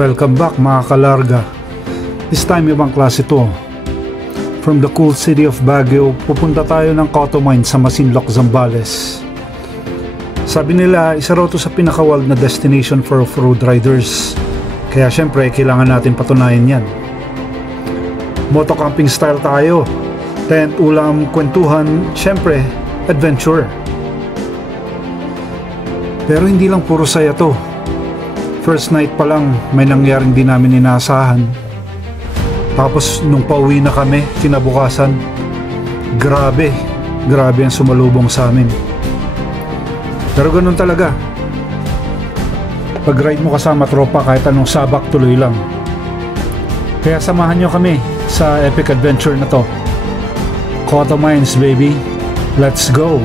Welcome back mga kalarga. This time ibang klase to. From the cool city of Baguio, pupunta tayo ng Cotto Mine sa Masinloc, Zambales. Sabi nila, isa raw to sa pinaka-wild na destination for off-road riders. Kaya syempre, kailangan natin patunayan yan. Moto-camping style tayo. Tent, ulam, kwentuhan, syempre, adventure. Pero hindi lang puro saya to. First night pa lang, may nangyaring di namin inaasahan. Tapos nung pauwi na kami, kinabukasan, grabe ang sumalubong sa amin. Pero ganun talaga. Pag ride mo kasama tropa, kahit anong sabak, tuloy lang. Kaya samahan nyo kami sa epic adventure na to. Cotto Mines, baby. Let's go!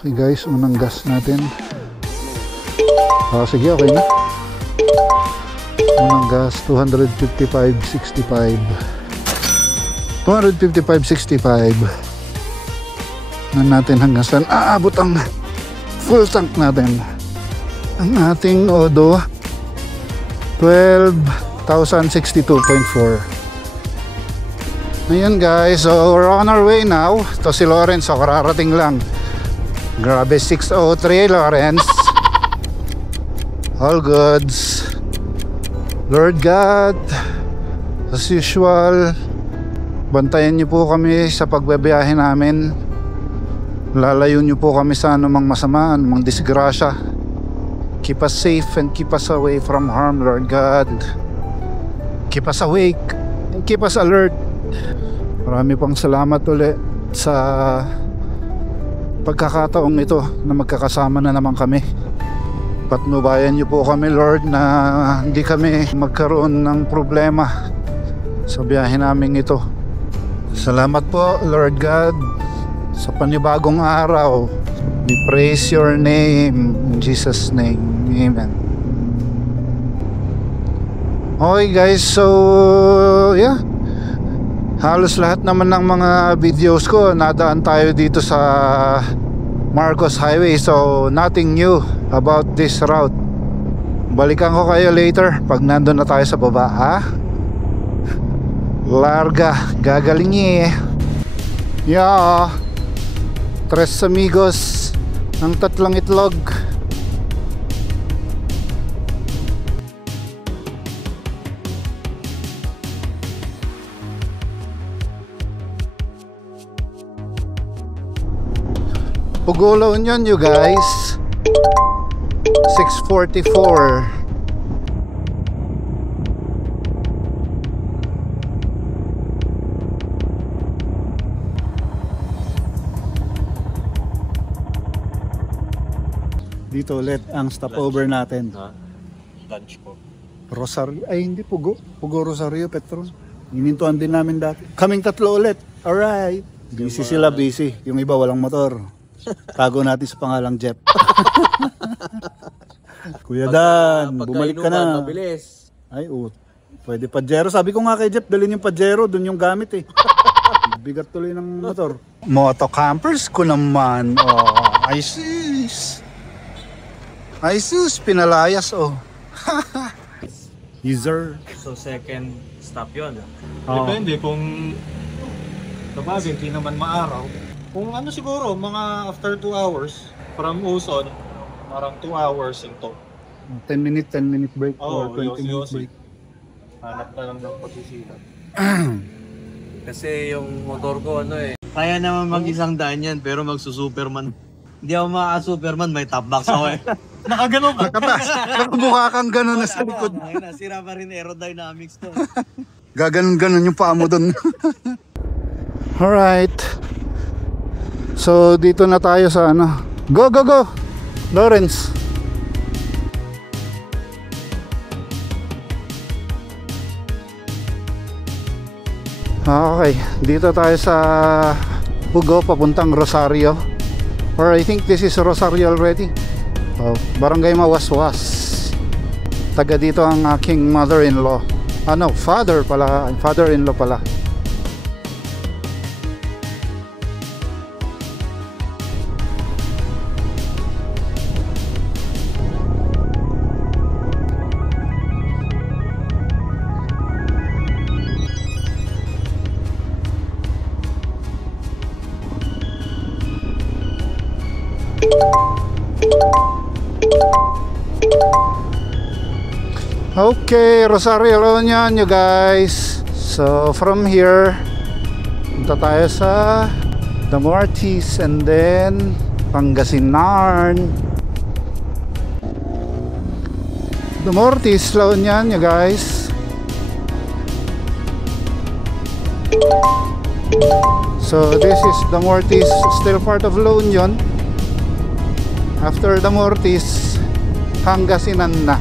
Okay guys, unang gas natin. Sige, okay na. Unang gas, 255.65. 255.65. Na natin hanggang saan aabot ang full tank natin. Ang ating Odo, 12,062.4. Ayan guys, so we're on our way now. Ito si Lawrence, so kararating lang. Grabe, 6:03 Lawrence. All goods. Lord God, as usual, bantayan niyo po kami sa pagbabiyahe namin. Lalayo niyo po kami sa anumang masama, anumang disgrasya. Keep us safe and keep us away from harm, Lord God. Keep us awake and keep us alert. Marami pang salamat ulit sa pagkakataong ito na magkakasama na naman kami. Patnubayan niyo po kami, Lord, na hindi kami magkaroon ng problema sa biyahe namin ito. Salamat po, Lord God, sa panibagong araw. We praise your name in Jesus' name. Amen. Okay guys, so yeah, halos lahat naman ng mga videos ko nadaan tayo dito sa Marcos Highway, so nothing new about this route. Balikan ko kayo later pag nandun na tayo sa baba, ha? Larga, gagalingi. Yeah, tres amigos ng tatlong itlog. Pugulo yun, you guys. 6:44. Dito ulit ang stopover natin. Lunch po. Rosario, ay hindi, Pugo Rosario Petron. Hinintuan din namin dati. Kaming tatlo ulit. Alright. Busy sila, busy. Yung iba walang motor. Tago natin sa pangalang Jeff. Kuya Dan, bumalik ka na. Mabilis. Ay, pwede Pajero. Sabi ko nga kay Jeff, dalhin yung Pajero, dun yung gamit eh. Bigat tuloy ng motor. Moto campers ko naman. Oh, ay sus. Ay sus, pinalayas oh. User. So second stop yun. Oh. Depende kung sabagay, hindi naman maaraw. Kung ano siguro, mga after 2 hours from Uson, parang 2 hours into 10 minute break or 20 minute break. Hanap na lang ng pagsisikat. Kasi yung motor ko kaya naman mag-isang daan yan pero magsusuperman. Hindi ako makaka-superman, may top box ako eh. Nakaganon ka. Nakamukha kang gano'n na sa likod. Sira pa rin aerodynamics to. Gaganon yung paa mo dun. Alright. So dito na tayo sa ano. Go Lawrence. Okay, dito tayo sa Pugo papuntang Rosario, or I think this is Rosario already. Barangay Mawaswas. Taga dito ang aking mother-in-law. Father-in-law pala. Okay, Rosario La Union, you guys. So from here, punta tayo sa Damortis and then Pangasinan. Damortis, La Union, you guys. So this is Damortis, still part of La Union. After Damortis, Pangasinan na.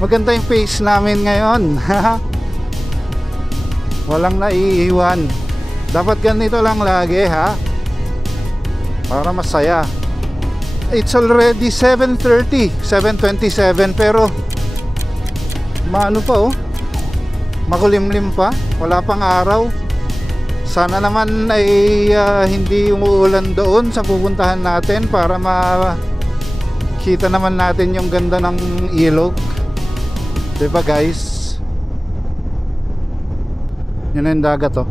Maganda yung pace namin ngayon. Walang naiiwan. Dapat ganito lang lagi, ha? Para masaya. It's already 7:30, 7:27, pero maano pa, oh, makulimlim pa, wala pang araw. Sana naman ay hindi umuulan doon sa pupuntahan natin para makita naman natin yung ganda ng ilog. Diba guys? Yun yung dagat, oh.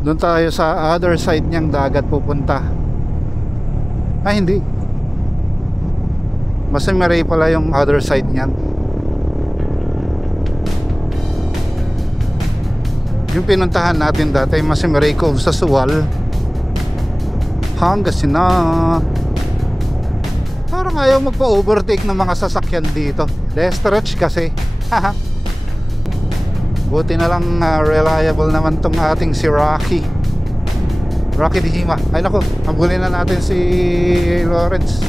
Doon tayo sa other side niyang dagat pupunta. Hindi. Masimaray pala yung other side niyan. Yung pinuntahan natin dati, Masimaray Cove sa Suwal, Pangasinan. Parang ayaw magpa-overtake ng mga sasakyan dito. Stretch kasi. Buti na lang reliable naman tong ating si Rocky Dihima. Ay nako, habulin na natin si Lawrence.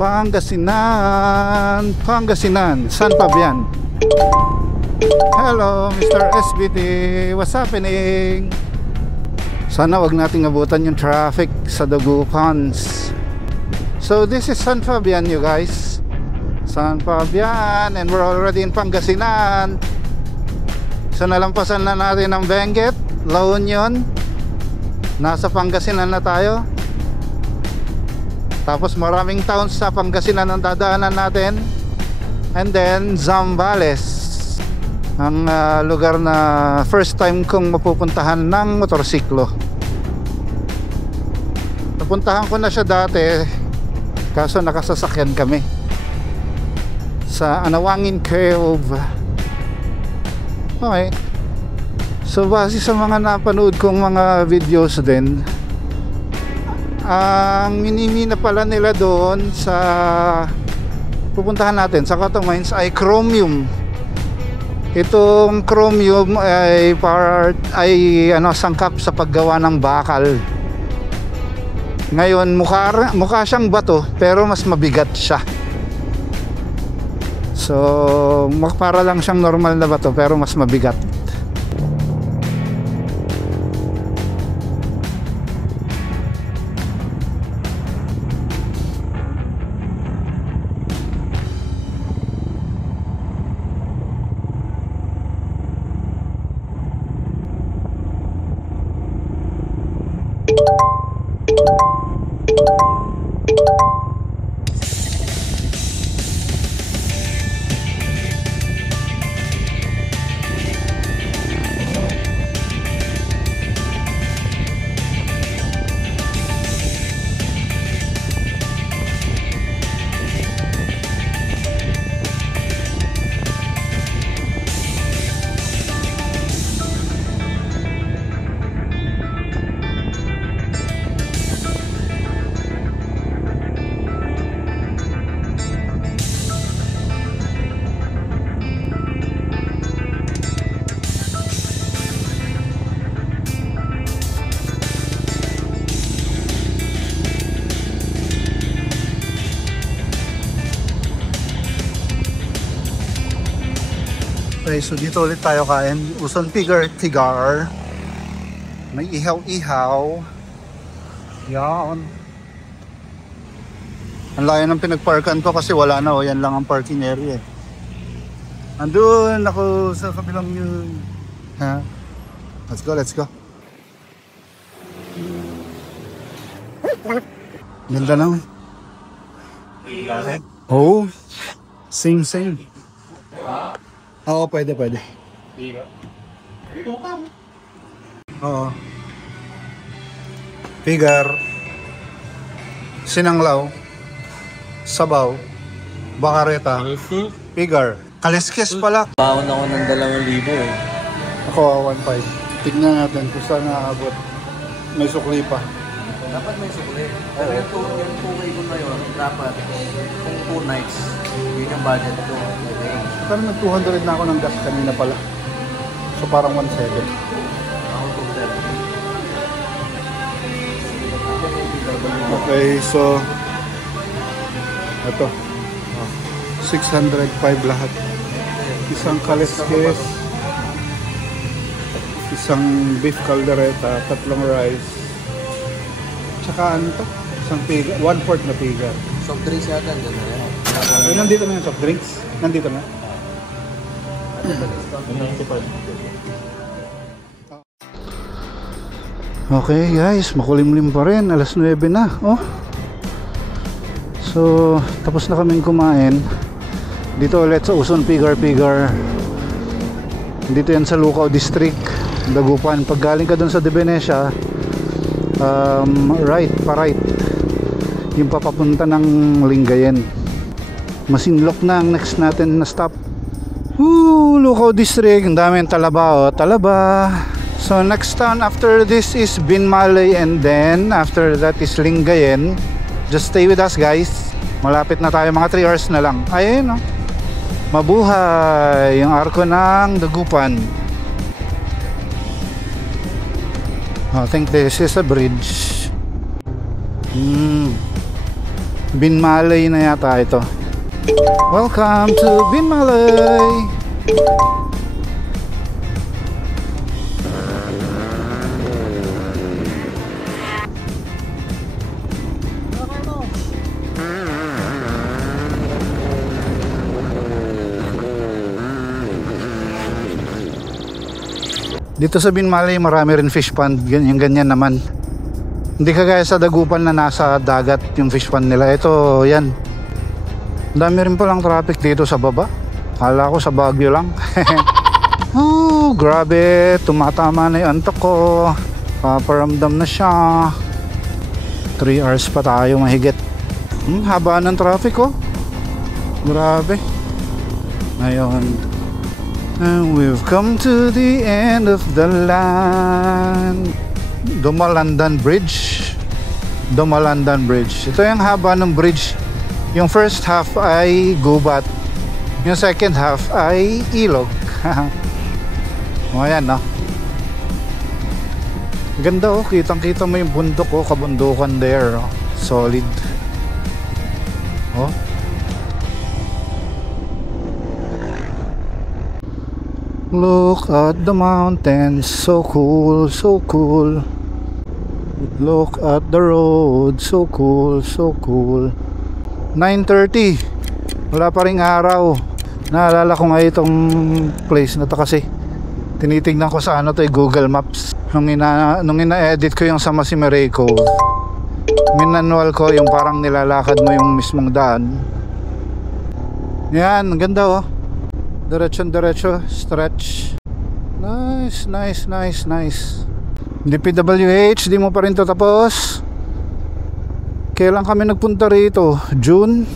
Pangasinan, San Fabian. Hello Mr. SBT, what's happening? Sana wag nating abutan yung traffic sa Dagupans. So this is San Fabian, you guys. San Fabian, and we're already in Pangasinan. So nalampasan na natin ang Benguet, La Union. Nasa Pangasinan na tayo. Tapos maraming towns sa Pangasinan ang dadaanan natin. And then Zambales, ang lugar na first time kong mapupuntahan ng motorsiklo. Napuntahan ko na siya dati, kaso nakasasakyan kami sa Anawangin Cove. Okay. So base sa mga napanood kong mga videos din, ang minimina pala nila doon sa pupuntahan natin sa Cotton Mines ay chromium. Itong chromium ay sangkap sa paggawa ng bakal. Ngayon mukha siyang bato pero mas mabigat siya. So para lang siyang normal na bato pero mas mabigat. Okay, so dito ulit tayo kain. Uson Tigar. May ihaw-ihaw. Yan. Ang layo ng pinagparkan ko kasi wala na. Yan lang ang parking area. Andun ako sa kabilang yun. Ha? Let's go. Ganda naman. Oh, same. Oo, pwede. Oo. Pigar, sinanglaw, sabaw, bakareta, pigar. Kaliskis pala. Baon ako ng 2,000 eh. Ako, 1.5. Tignan natin kung saan naabot. May sukli pa. Dapat may sukli. Pero yung 2K ko na yun, dapat kung 2 nights, yun yung budget ko. Pero nag-200 na ako ng gas kanina pala. So parang 1.7. Ako 2.7. Okay, so ito. 605 lahat. Isang kaliskis, isang beef caldereta, 3 rice. Tsaka ano to? Isang piga, 1/4 na piga. Soft drinks yata dyan na yan. Ay, nandito na yung soft drinks. Nandito na. Okay guys, makulimlim pa rin. Alas 9 na. Oh. So, tapos na kaming kumain. Dito ulit sa Uson Pigar. Dito yan sa Lucao District, Dagupan. Pag galing ka dun sa De Venecia, right. Yung papapunta ng Lingayen. Masinlok na ang next natin na stop. Lucao District. Ang daming talaba. Talaba. So next town after this is Binmalay, and then after that is Lingayen. Just stay with us guys. Malapit na tayo, mga 3 hours na lang. Ayun, no? Mabuhay yung arko ng Dagupan. I think this is a bridge. Binmalay na yata ito. Welcome to Binmalay. Dito sa Binmalay marami rin fish pond, ganyan naman. Hindi kagaya sa Dagupan na nasa dagat yung fish pond nila. Ito, yan. Dami rin palang traffic dito sa baba. Kala ko sa Baguio lang. Oh, grabe. Tumatama na yung antok ko. Paparamdam na siya. 3 hours pa tayo mahigit. Haba ng traffic, oh. Grabe. Ngayon. And we've come to the end of the land. Dumalandan Bridge. Ito yung haba ng bridge. Yung first half ay gubat. Yung second half ay ilog. O ayan, no? Ganda, oh. Kitang-kita mo yung bundok, oh. Kabundukan there, oh. Solid. Oh. Look at the mountains, so cool. Look at the road, so cool. 9:30, wala pa ring araw. Naalala ko nga itong place na to kasi tinitingnan ko sa Google Maps. Nung ina-edit ko yung sa Masimerey Cove, minanual ko yung parang nilalakad mo yung mismong daan. Yan, ang ganda, oh. Diretso, stretch. Nice. DPWH, di mo pa rin to tapos. Kailan kami nagpunta rito? June?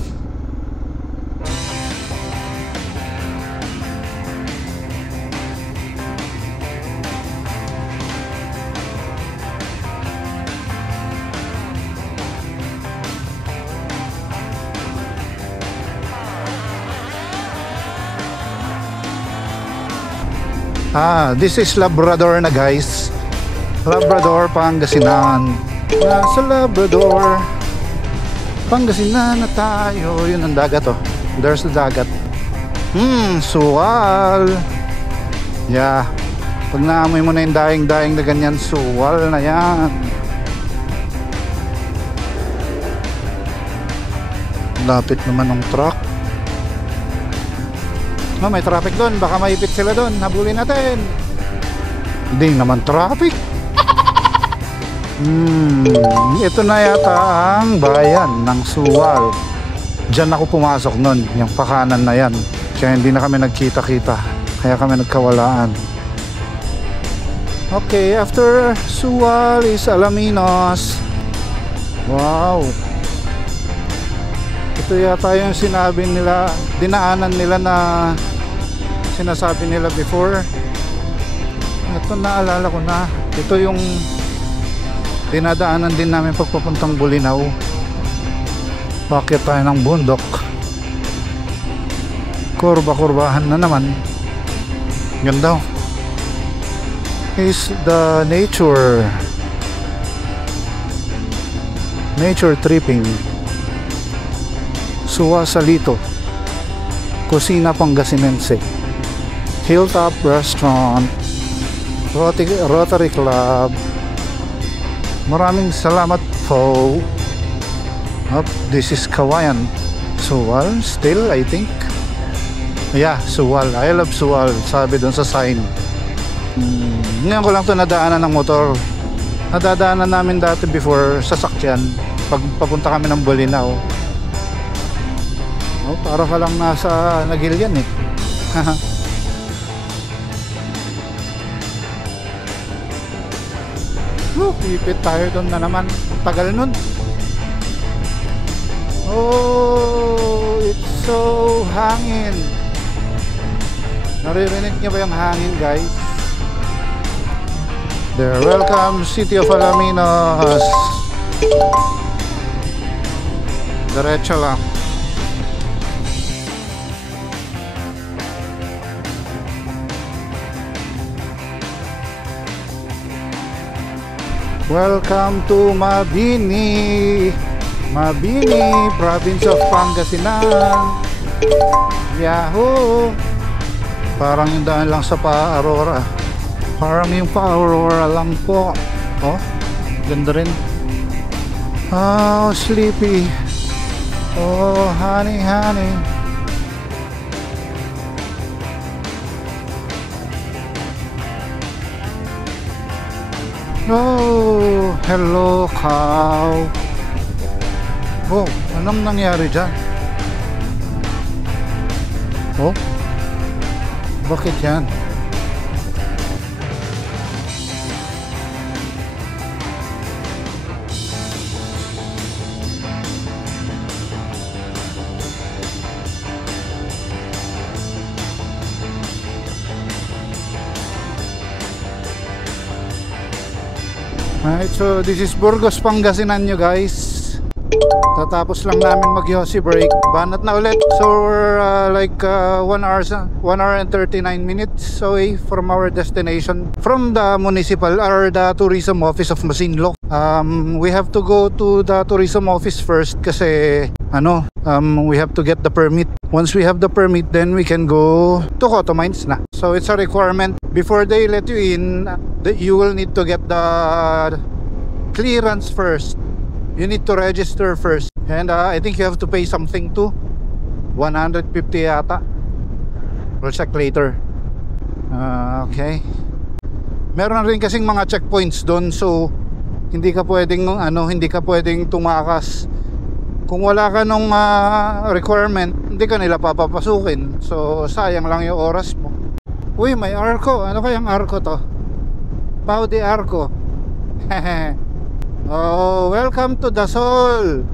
This is Labrador na guys. Labrador, Pangasinan. Nasa Labrador, Pangasinan na tayo. Yun ang dagat, oh. There's the dagat. Sual. Yeah. Pag naamoy mo na yung daing-daing na ganyan, suwal na yan. Lapit naman ng truck. Oh, may traffic doon. Baka maipit sila doon. Habulin natin. Hindi naman traffic. Ito na yata ang bayan ng Suwal. Diyan ako pumasok nun, yung pakanan na yan. Kaya hindi na kami nagkita-kita. Kaya kami nagkawalaan. Okay, after Suwal is Alaminos. Wow. Ito yata yung sinabi nila, dinaanan nila na sinasabi nila before. Ito naalala ko na. Ito yung dinadaanan din namin pagpapuntang Bulinaw. Bakit tayo ng bundok? Kurba-kurbahan na naman. Ganda. Is the nature tripping. Suwasalito, Cocina Pangasinense, Hilltop Restaurant, Rotary Club. Maraming salamat po. This is Kawayan. Suwal still, I think. Yeah, Suwal. I love Suwal. Sabi dun sa sign. Ngayon ko lang to nadaanan ng motor. Nadadaanan namin dati before sa sakyan. Pag papunta kami ng Bulinaw. Oh, para ka lang nasa Nagilian eh. Pipit tayo doon na naman. Tagal nun. Oh, it's so hangin. Naririnig niyo ba yung hangin, guys? There, welcome City of Alaminos. Diretso lang. Welcome to Mabini. Mabini, province of Pangasinan. Yahoo! Parang yung daan lang sa Pa-Aurora. Parang yung Pa-Aurora lang po. Oh, ganda rin. Oh, sleepy. Oh, honey, honey. Oh, hello cow. Oh, anong nangyari dyan? Oh, bakit yan? Alright, so this is Burgos, Pangasinan nyo guys. Tatapos lang namin mag-yosi break. Banat na ulit. So we're 1 hour and 39 minutes away from our destination. From the municipal or the tourism office of Masinloc. We have to go to the tourism office first kasi we have to get the permit. Once we have the permit, then we can go to Cotomines na. So it's a requirement. Before they let you in, you will need to get the clearance first. You need to register first. And I think you have to pay something too. 150 yata. We'll check later. Okay. Meron rin kasing mga checkpoints doon, so hindi ka pwedeng tumakas. Kung wala ka nung requirement, hindi ka nila papapasukin. So sayang lang yung oras mo. Uy, may arko. Ano kayang arko to? Pau de Arco. Oh, welcome to Dasol.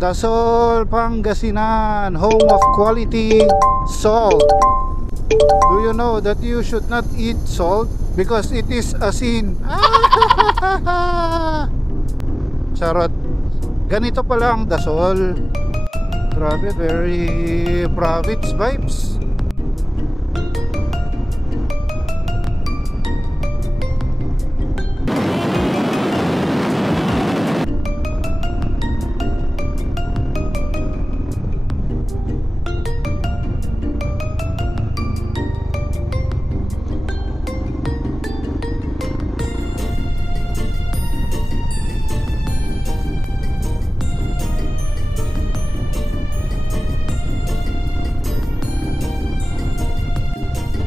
Dasol, Pangasinan, home of quality salt. Do you know that you should not eat salt because it is asin? Charot. Ganito pala ang Dasol. Grabe, very province vibes.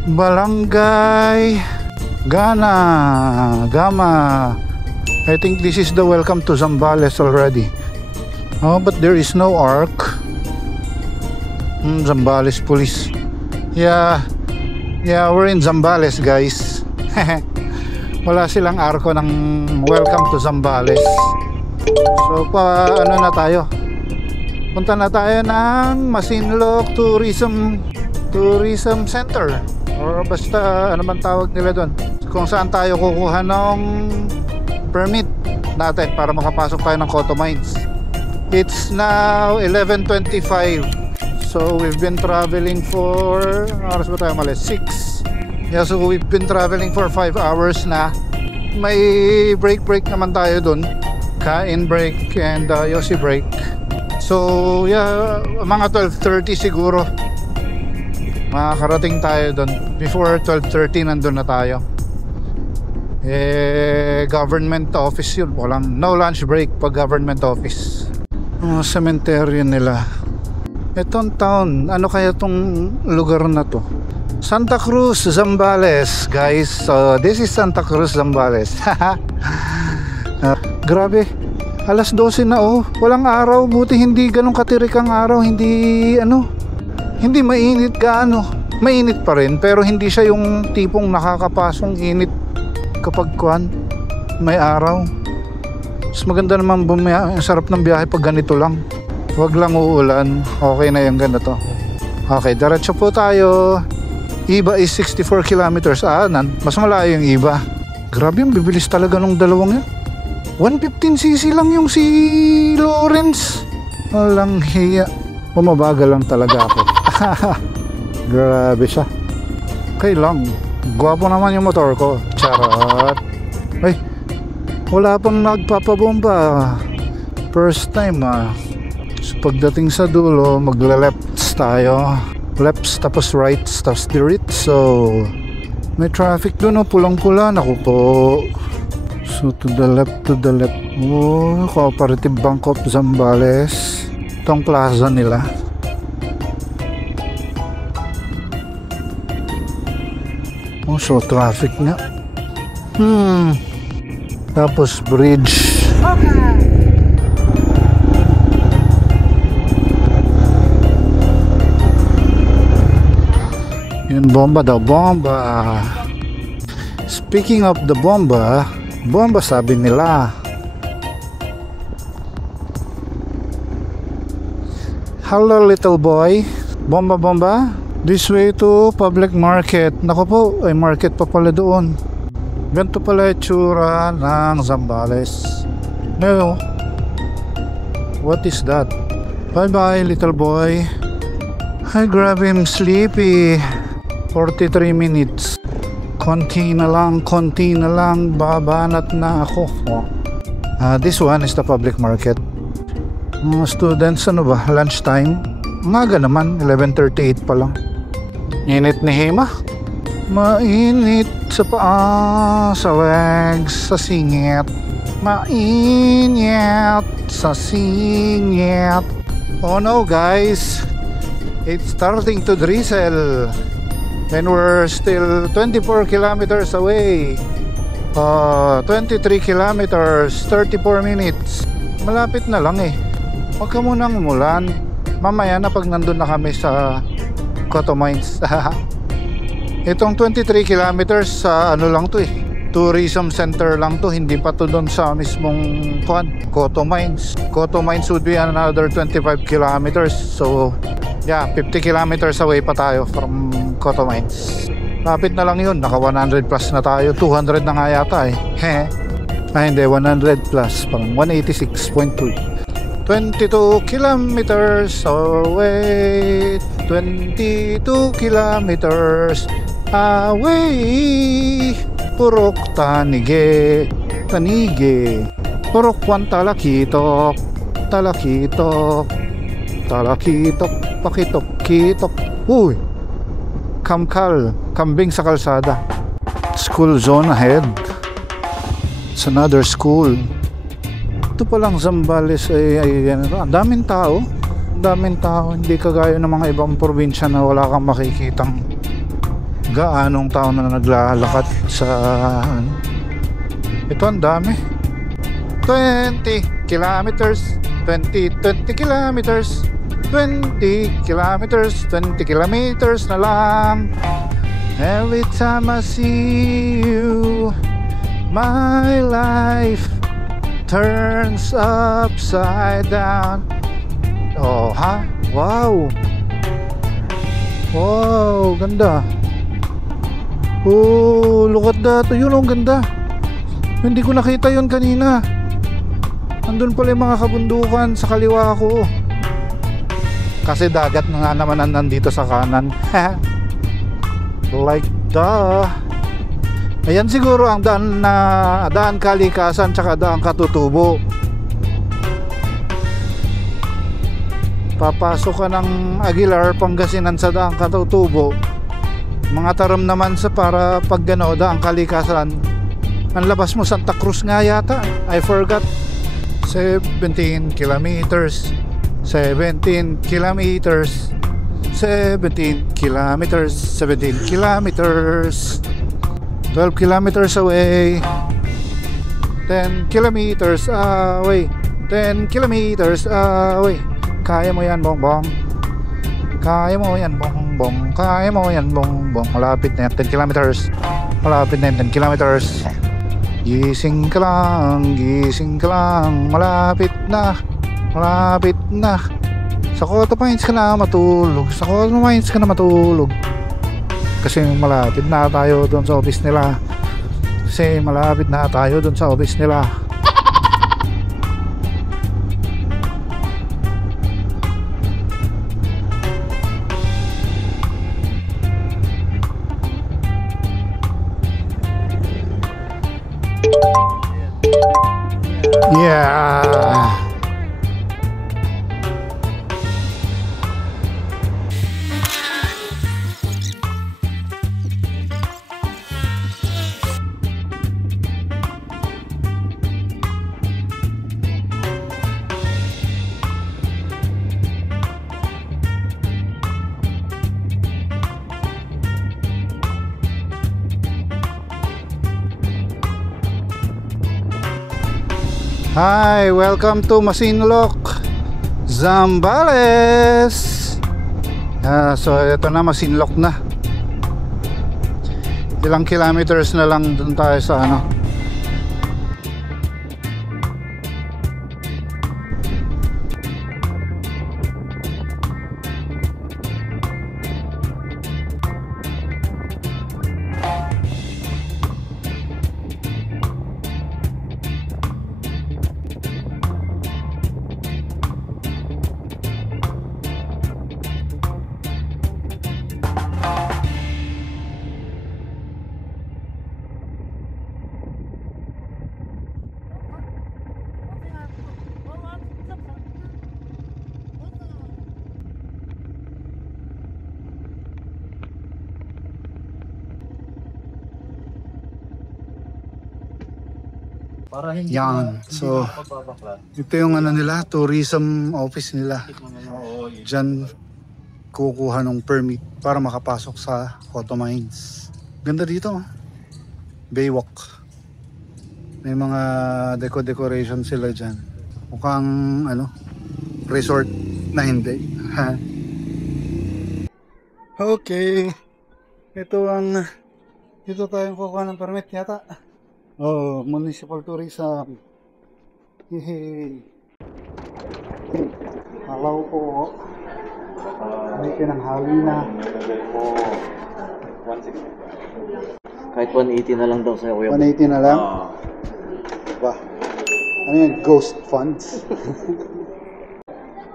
Barangay Gama. I think this is the welcome to Zambales already. Oh, but there is no arc. Zambales police. Yeah, we're in Zambales, guys. Wala silang arko ng welcome to Zambales. So ano na tayo? Punta na tayo ng Masinloc Tourism Center, or basta ano man tawag nila doon, kung saan tayo kukuha ng permit natin para makapasok tayo ng Coto Mines. It's now 11:25. So we've been traveling for, oras ba tayo malis? 6. Yeah, so we've been traveling for 5 hours na. May break naman tayo dun. Kain break and yosi break. So yeah, mga 12:30 siguro makakarating tayo dun. Before 12:30 nandun na tayo. Government office yun. Walang, no lunch break pag government office. Cemetery nila. Itong town, ano kaya tong lugar na to? Santa Cruz, Zambales, guys. So this is Santa Cruz, Zambales. Grabe, alas 12 na oh. Walang araw, buti hindi ganun katirik ang araw. Hindi mainit gaano. Mainit pa rin, pero hindi siya yung tipong nakakapasong init kapag may araw. Mas maganda naman ang sarap ng biyahe pag ganito lang. Wag lang uulan. Okay na yung ganito. Okay, diretso po tayo. Iba is 64 kilometers. Mas malayo yung Iba. Grabe, yung bibilis talaga nung dalawang yan. 115cc lang yung si Lawrence. Walang hiya. Bumabagal lang talaga ako. Grabe siya. Okay lang. Gwapo naman yung motor ko. Charot. Ay, wala pang nagpapabomba. First time So pagdating sa dulo, magla-lefts tayo. Lefts tapos rights tapos diretso. May traffic doon pulang-pula. Naku po. So to the left. Oh, Cooperative Bank of Zambales. Itong plaza nila. Oh, so traffic nga. Tapos bridge. Yun, bomba daw, bomba. Speaking of the bomba sabi nila. Hello little boy. Bomba. This way to public market. Naku po, ay market pa pala doon. Ganito pala itsura ng Zambales. No. What is that? Bye little boy. Ay grabe, I'm sleepy. 43 minutes. Konti na lang. Babanat na ako. This one is the public market. Mga students, ano ba? Lunchtime. Umaga naman, 11:38 pa lang. Init ni Hema. Mainit sa paa, sa legs, sa singit. Mainit sa singit. Oh no guys, it's starting to drizzle. And we're still 24 kilometers away. 23 kilometers, 34 minutes. Malapit na lang eh. Huwag ka munang umulan. Mamaya na pag nandun na kami sa Coto Mines. Itong 23 kilometers sa ano lang to eh. Tourism center lang to. Hindi pa to doon sa mismong Coto Mines. Coto Mines would be another 25 kilometers. So yeah, 50 kilometers away pa tayo from Coto Mines. Lapit na lang yun. Naka 100 plus na tayo. 200 na nga yata eh. Hindi, 100 plus. Parang 186.2. 22 kilometers away. 22 kilometers away. Purok tanige. Purok wan talakitok. Pakitok. Uy, kambing sa kalsada. School zone ahead. It's another school. Ito palang Zambales ay ang daming tao. Hindi kagaya ng mga ibang probinsya na wala kang makikitang gaanong tao na naglalakad sa ano. Ito ang dami. 20 kilometers, 20 kilometers, 20 kilometers, 20 kilometers na lang. Every time I see you, my life turns upside down. Oh, ha? Wow. Wow, ganda. Oh, look at that. Yun, ang ganda. Hindi ko nakita yun kanina. Andun pala yung mga kabundukan sa kaliwa ko. Kasi dagat na nga naman ang nandito sa kanan. Like da. Ayan siguro ang daan kalikasan tsaka daan katutubo. Papasok ka ng Aguilar, Pangasinan sa daan katutubo. Mga taram naman sa para pag gano daan kalikasan. Ang labas mo Santa Cruz nga yata. I forgot. 17 kilometers, 17 kilometers, 17 kilometers, 17 kilometers, 12 kilometers away, 10 kilometers away, 10 kilometers away. Kaya mo yan, bongbong. Kaya mo yan, bongbong. Kaya mo yan, bongbong. Malapit na yan, 10 kilometers. Malapit na yan, 10 kilometers. Gising ka lang, malapit na, malapit na. Sa Cotto Pines ka na matulog, sa Cotto Pines ka na matulog. Kasi malapit na tayo doon sa office nila. Kasi malapit na tayo doon sa office nila. Yeah. Hi, welcome to Masinloc, Zambales. So ito na, Masinloc na. Ilang kilometers na lang dun tayo sa ano. Para hindi Yan. So, magbabakla. ito yung ano nila, tourism office nila. Oo, Diyan kukuha ng permit para makapasok sa Cotto Mines. Ganda dito. Baywalk. May mga decoration sila dyan. Mukhang ano, resort na hindi. Okay. Ito tayong kukuha ng permit yata. Oh, municipal tourism. Hehe. Hello po. May pinanghali na. Kahit 180 na lang daw sa'yo, kuya. 180 na lang? Ba? Ano yan? Ghost funds?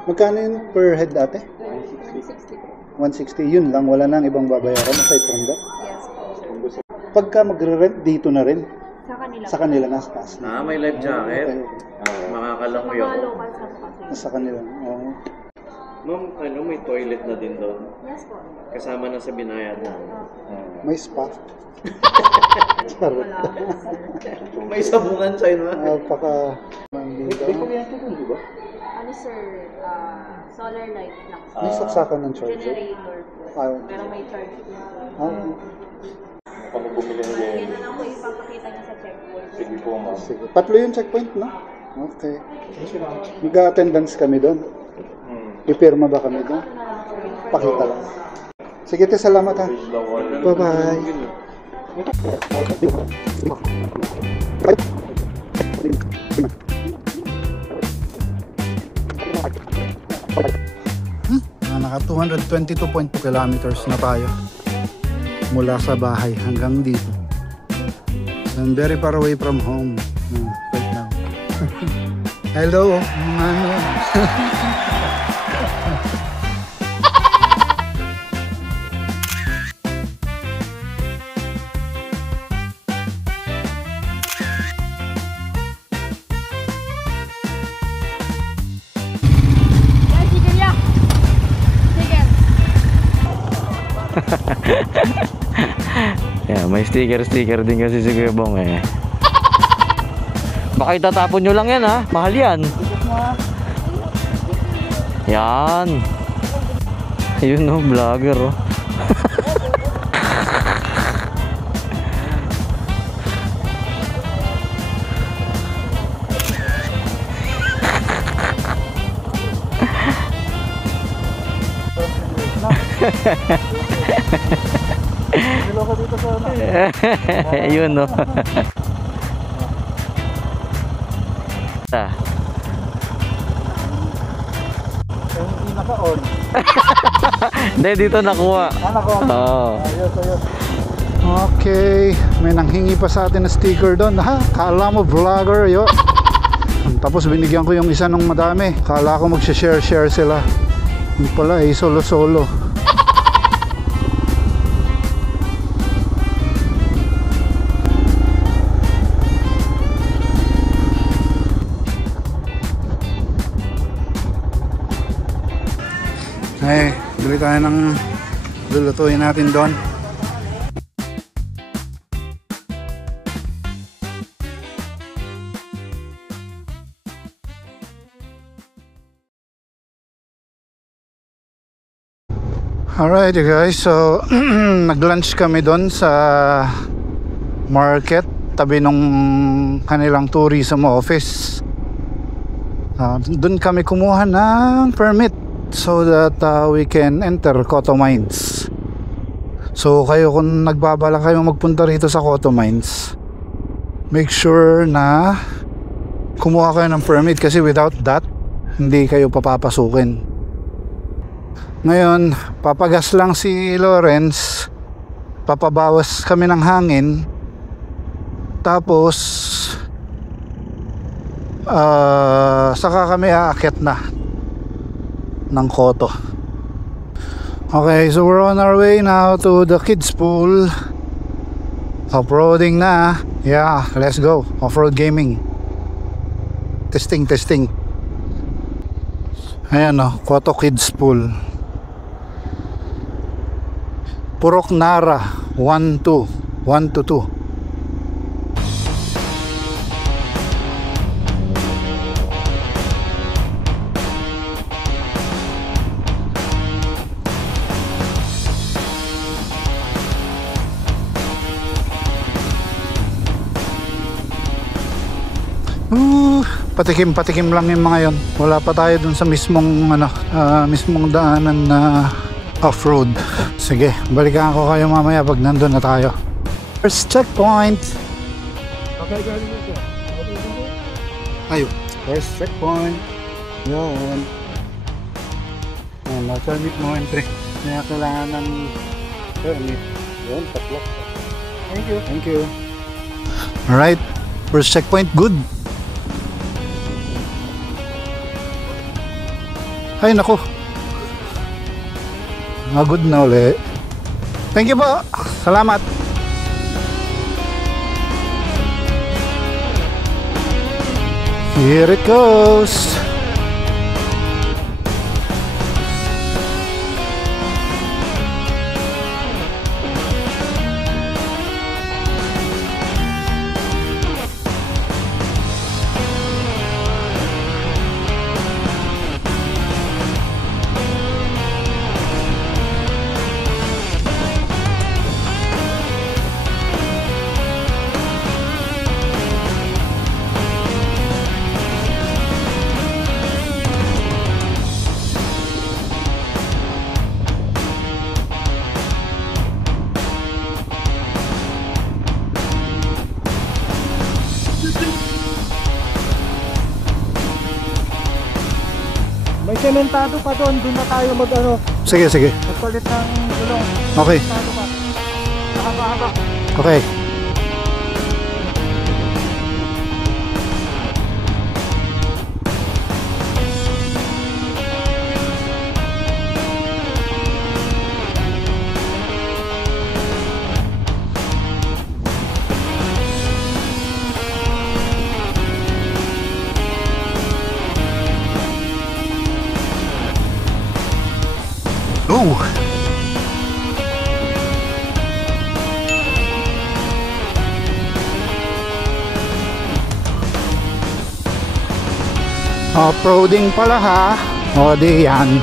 Magkano yun per head ate? 160. 160. Yun lang. Wala nang ibang babayaran aside from that? Yes po. Pagka magre-rent dito na rin? Sa kanila. Nasa taas na. May life jacket. Okay. Makakalangoy Mga ako. local sa kasi. Nasa kanila. Oo. Ma'am, may toilet na din doon. Yes po. Kasama na sa binayad na. May spa. Charot. Wala po, sir. May sabungan sa'yo na. Napaka... May kuryente doon, di ba? Ano Ano sir, solar light lang. May saksakan ng charger. Generator po. Ah. Pero may charge po. Kami bumili ng Yan na lang po ipapakita niya sa checkpoint. Sige po, ma'am. Sige. Tatlo yung checkpoint, no? Okay. Mag-attendance kami doon. Ipirma ba kami doon? Pakita lang. Sige, te, salamat ha. Bye-bye. Naka 222.2 kilometers na tayo mula sa bahay hanggang dito. I'm very far away from home right now. Hello, mga Yeah, may sticker din kasi si Kuya Bong eh. Baka itatapon nyo lang yan ha, mahal yan. Yan. Ayun no, vlogger oh. Ayun no. hindi naka-on. Hindi, dito nakuha. Naka-on. Oo. Ayos. Okay, may nanghingi pa sa atin na sticker doon. Ha? Kala mo vlogger yo. Tapos binigyan ko yung isa ng madami. Kala ko mag-share sila. Hindi pala eh, solo. Ay, bili tayo ng lulutuin natin doon. Alright you guys, so nag-lunch kami doon sa market tabi nung kanilang tourism office. Doon kami kumuha ng permit so that we can enter Coto Mines. So kayo kung nagbabala kayo magpunta rito sa Coto Mines, make sure na kumuha kayo ng permit kasi without that hindi kayo papapasukin. Ngayon, papagas lang si Lawrence, papabawas kami ng hangin, tapos saka kami aakyat na ng Coto. Okay, so we're on our way now to the kids pool. Off-roading na. Yeah, let's go. Off-road gaming. Testing. Ayan o, Coto Kids Pool. Purok Nara 1 to 2. Patikim lang yung mga yon. Wala pa tayo dun sa mismong daanan na off-road. Sige, balikan ko kayo mamaya pag nandun na tayo. First checkpoint. Ayun, first checkpoint. Yun. Na-permit mo entry. Kaya kailangan ng permit. Yun, tatlo. Thank you. Alright, first checkpoint, good. Ay, naku. Good na ulit. Thank you po. Salamat. Here it goes. sementado pa doon na tayo Sige, sige. magpalit ng gulong. Okay. Sementado pa. Nakababa. Okay. Go! Off-roading pala ha. O di yan.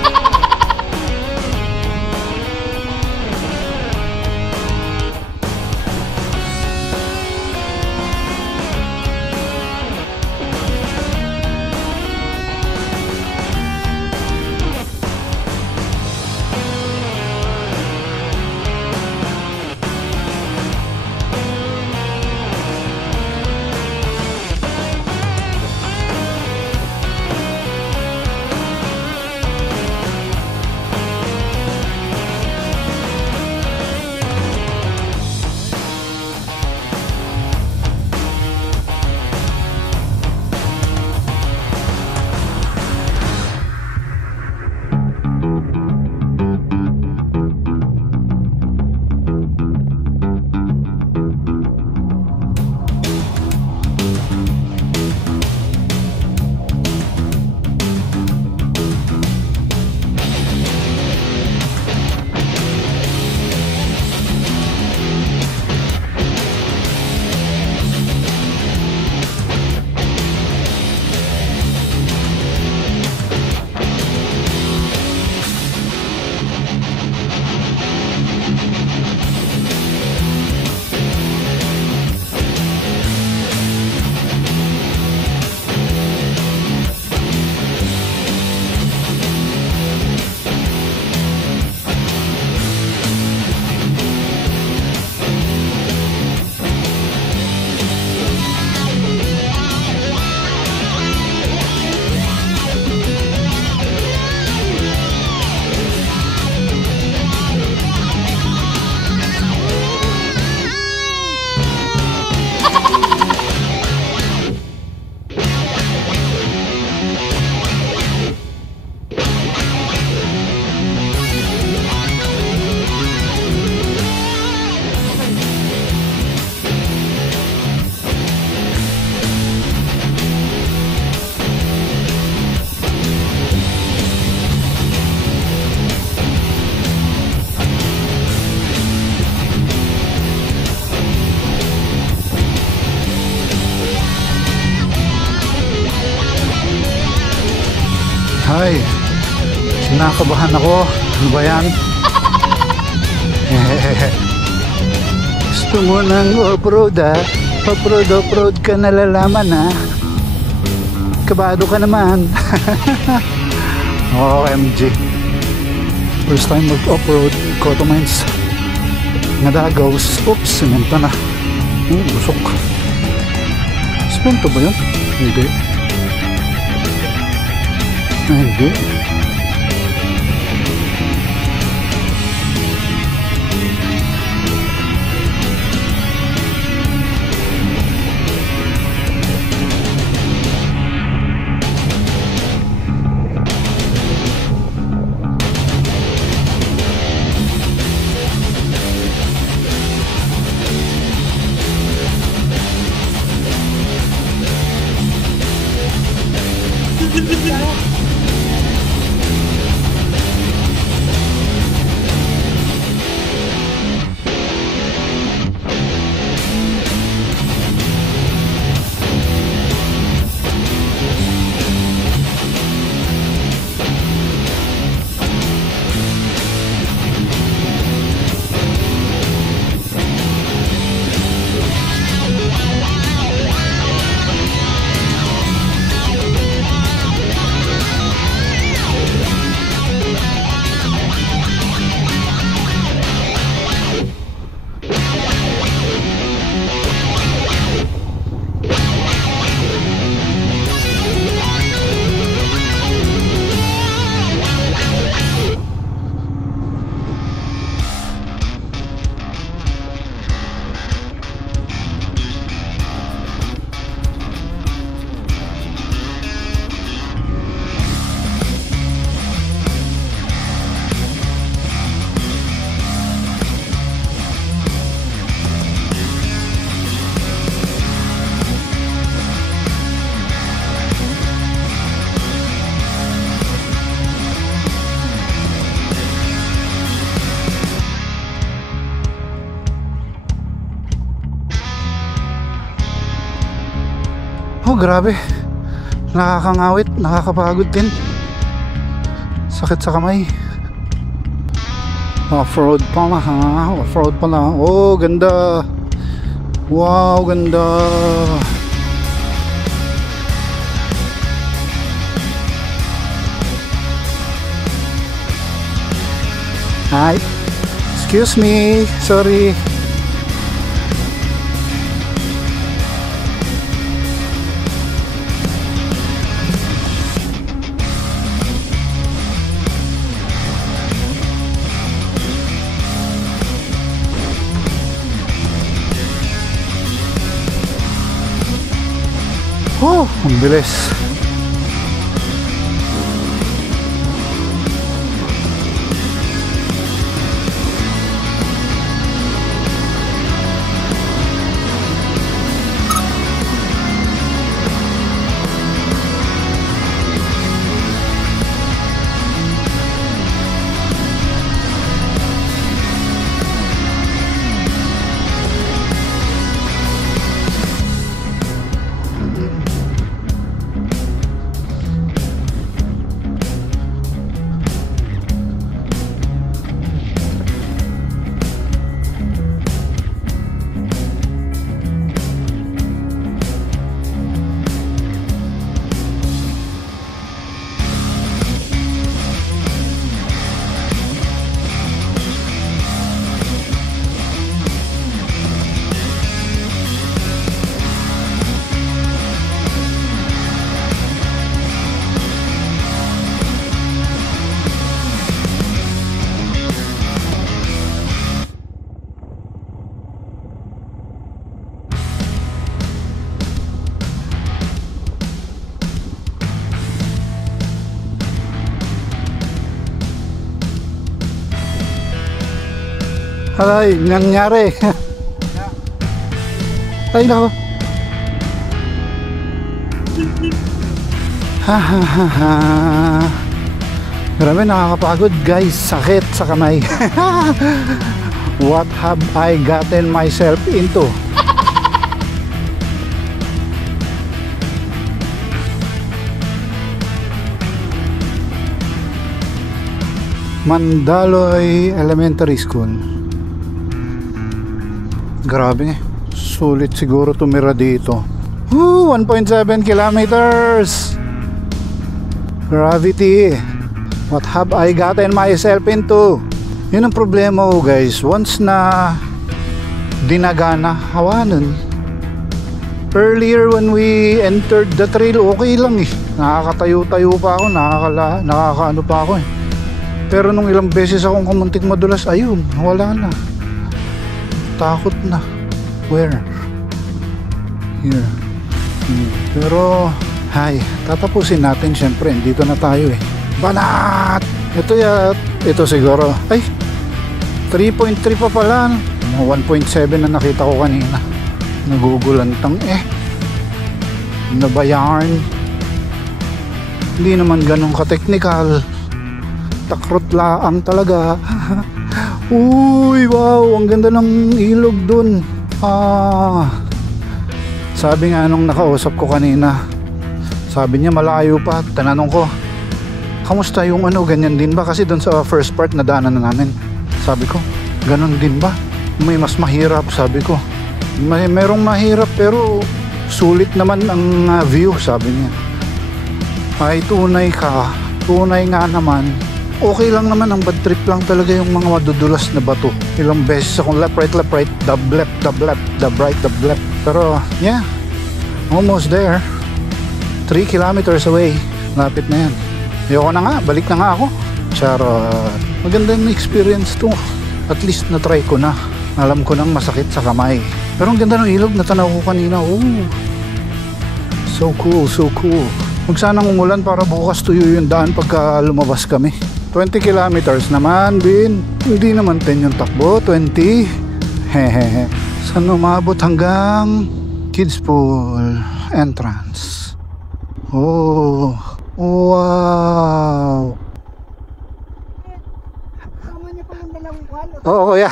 Ay, sinakabahan ako. Ano ba yan? Gusto mo ng off-road ha? Off-road ka nalalaman ha? Kabado ka naman. OMG. First time mag-off-road. Cotto Mines. Nadagaws. Oops, semento na. Busok. Semento ba yun? Hindi. Hindi. Oh, grabe. Nakakangawit, nakakapagod din. Sakit sa kamay. Off-road pala ha. Off-road pala. Oh, ganda. Wow, ganda. Hi. Excuse me. Sorry. Oh, ang bilis. Ay, nangyari. Ay, nako. Ha ha ha ha. Grabe, nakakapagod guys. Sakit sa kamay. What have I gotten myself into? Mandaloy Elementary School. Grabe, sulit siguro tumira dito. 1.7 kilometers. Gravity. What have I gotten myself into? Yun ang problema ko guys. Once na dinagana, hawanan. Earlier when we entered the trail, okay lang eh. Nakakatayo-tayo pa ako, nakakaano pa ako eh. Pero nung ilang beses akong kumuntik madulas, ayun, wala na. Takot na. Where? Here. Pero hay, tatapusin natin syempre. Dito na tayo eh. Banat! Ito siguro. Ay! 3.3 pa pala. 1.7 na nakita ko kanina. Nagugulantang eh. Ano ba yarn? Hindi naman ganun ka-technical. Takrot laang talaga. Uy, wow, ang ganda ng ilog dun. Sabi nga nung nakausap ko kanina, sabi niya malayo pa. Tananong ko, kamusta yung ano, ganyan din ba? Kasi dun sa first part na daanan na namin. Sabi ko, ganun din ba? May mas mahirap, sabi ko. Merong mahirap pero sulit naman ang view, sabi niya. Ay, tunay ka. Tunay nga naman. Okay lang naman, ang bad trip lang talaga yung mga madudulas na bato. Ilang beses akong left, right, dab left, dab right, dab left. Pero yeah, almost there. 3 kilometers away. Lapit na yan. Ayoko na nga, balik na nga ako. Charot. Maganda yung experience to. At least na-try ko na. Alam ko nang masakit sa kamay. Pero ang ganda ng ilog, natanaw ko kanina. Ooh. So cool, so cool. Huwag sanang umulan para bukas tuyo yung daan pagka lumabas kami. 20 kilometers naman, Bin. Hindi naman 10 yung takbo, 20. Hehehe. Saan umabot hanggang kids pool entrance. Oh, wow. Oo, kuya.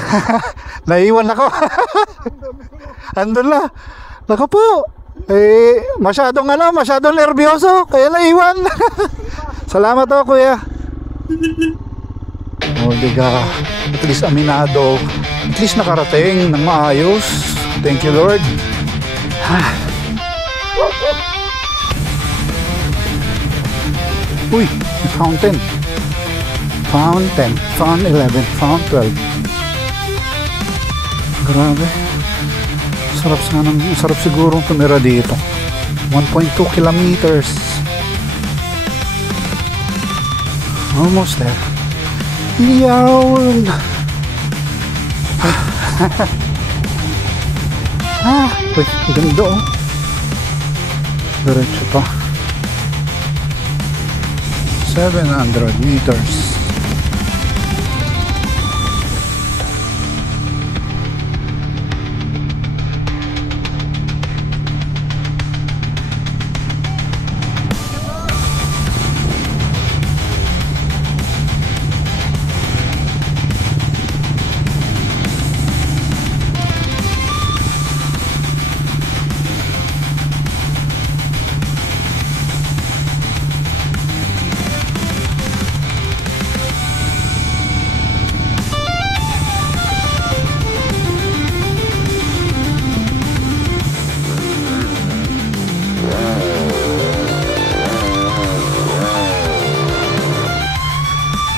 Naiwan ako. Andun na. Naku po. Eh, masyadong nervyoso, kaya naiwan. Salamat po, kuya. Oh, diga. At least aminado. At least nakarating ng maayos. Thank you, Lord. Uy, may fountain. Found 10, found 11, found 12. Grabe. Sarap siguro tumira dito. 1.2 kilometers. Almost there. Yun. Uy, ganda oh. Diretso pa. 700 meters.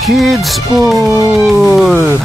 Kids Pool.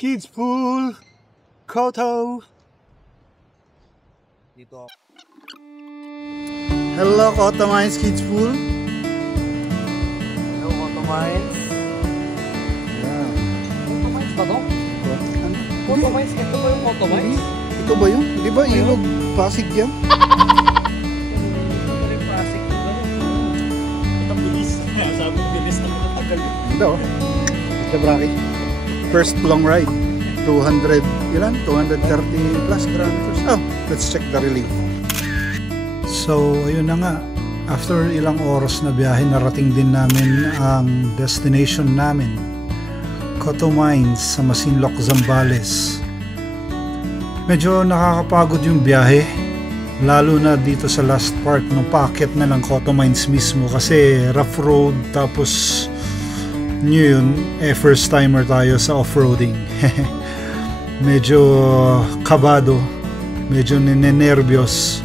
Kids Pool, Koto. Dito. Hello, Koto Mines Kids Pool. Hello, Koto Mines. Yeah. Koto Mines ba to? Koto Mines? Ito ba yung Koto Mines? Ito ba yun? Di ba ilog Pasig yan? Ito ba yung Pasig? Ito bilis. Sabi ko bilis na matagal. Ito oh. Ito Braki. First long ride. 200, ilan? 230 plus kilometers. Oh, let's check the relief. So, ayun na nga. After ilang oras na biyahe, narating din namin ang destination namin. Koto Mines sa Masinloc, Zambales. Medyo nakakapagod yung biyahe. Lalo na dito sa last part ng paakyat na ng Koto Mines mismo kasi rough road tapos new yun, first timer tayo sa off-roading. Medyo kabado, medyo ninenervyos.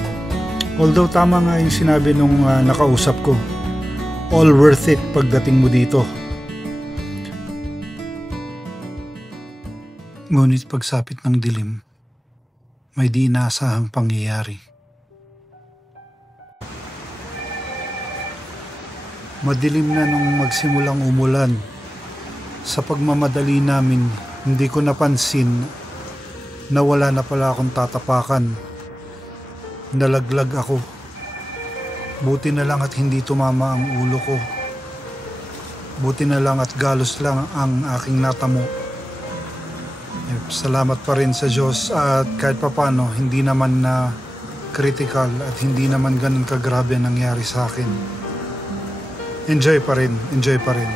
Although tama nga yung sinabi nung nakausap ko, all worth it pagdating mo dito. Ngunit pagsapit ng dilim, may di inaasahang pangyayari. Madilim na nung magsimulang umulan. Sa pagmamadali namin, hindi ko napansin na wala na pala akong tatapakan. Nalaglag ako. Buti na lang at hindi tumama ang ulo ko. Buti na lang at galos lang ang aking natamo. Salamat pa rin sa Diyos at kahit papano hindi naman na critical at hindi naman ganun kagrabe ang nangyari sa akin. Enjoy pa rin, enjoy pa rin.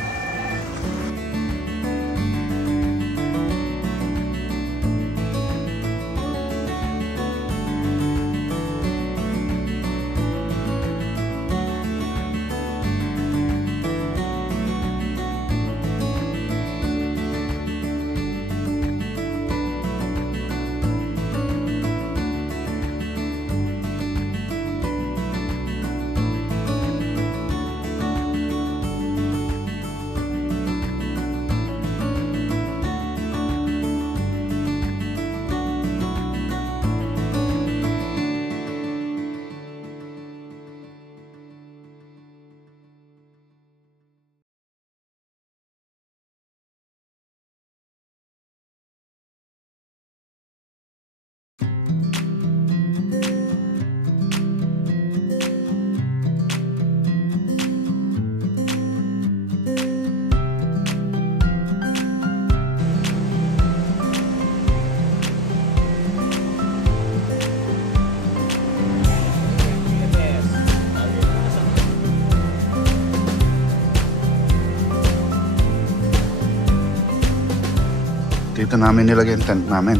Dito namin nilagay yung tent namin.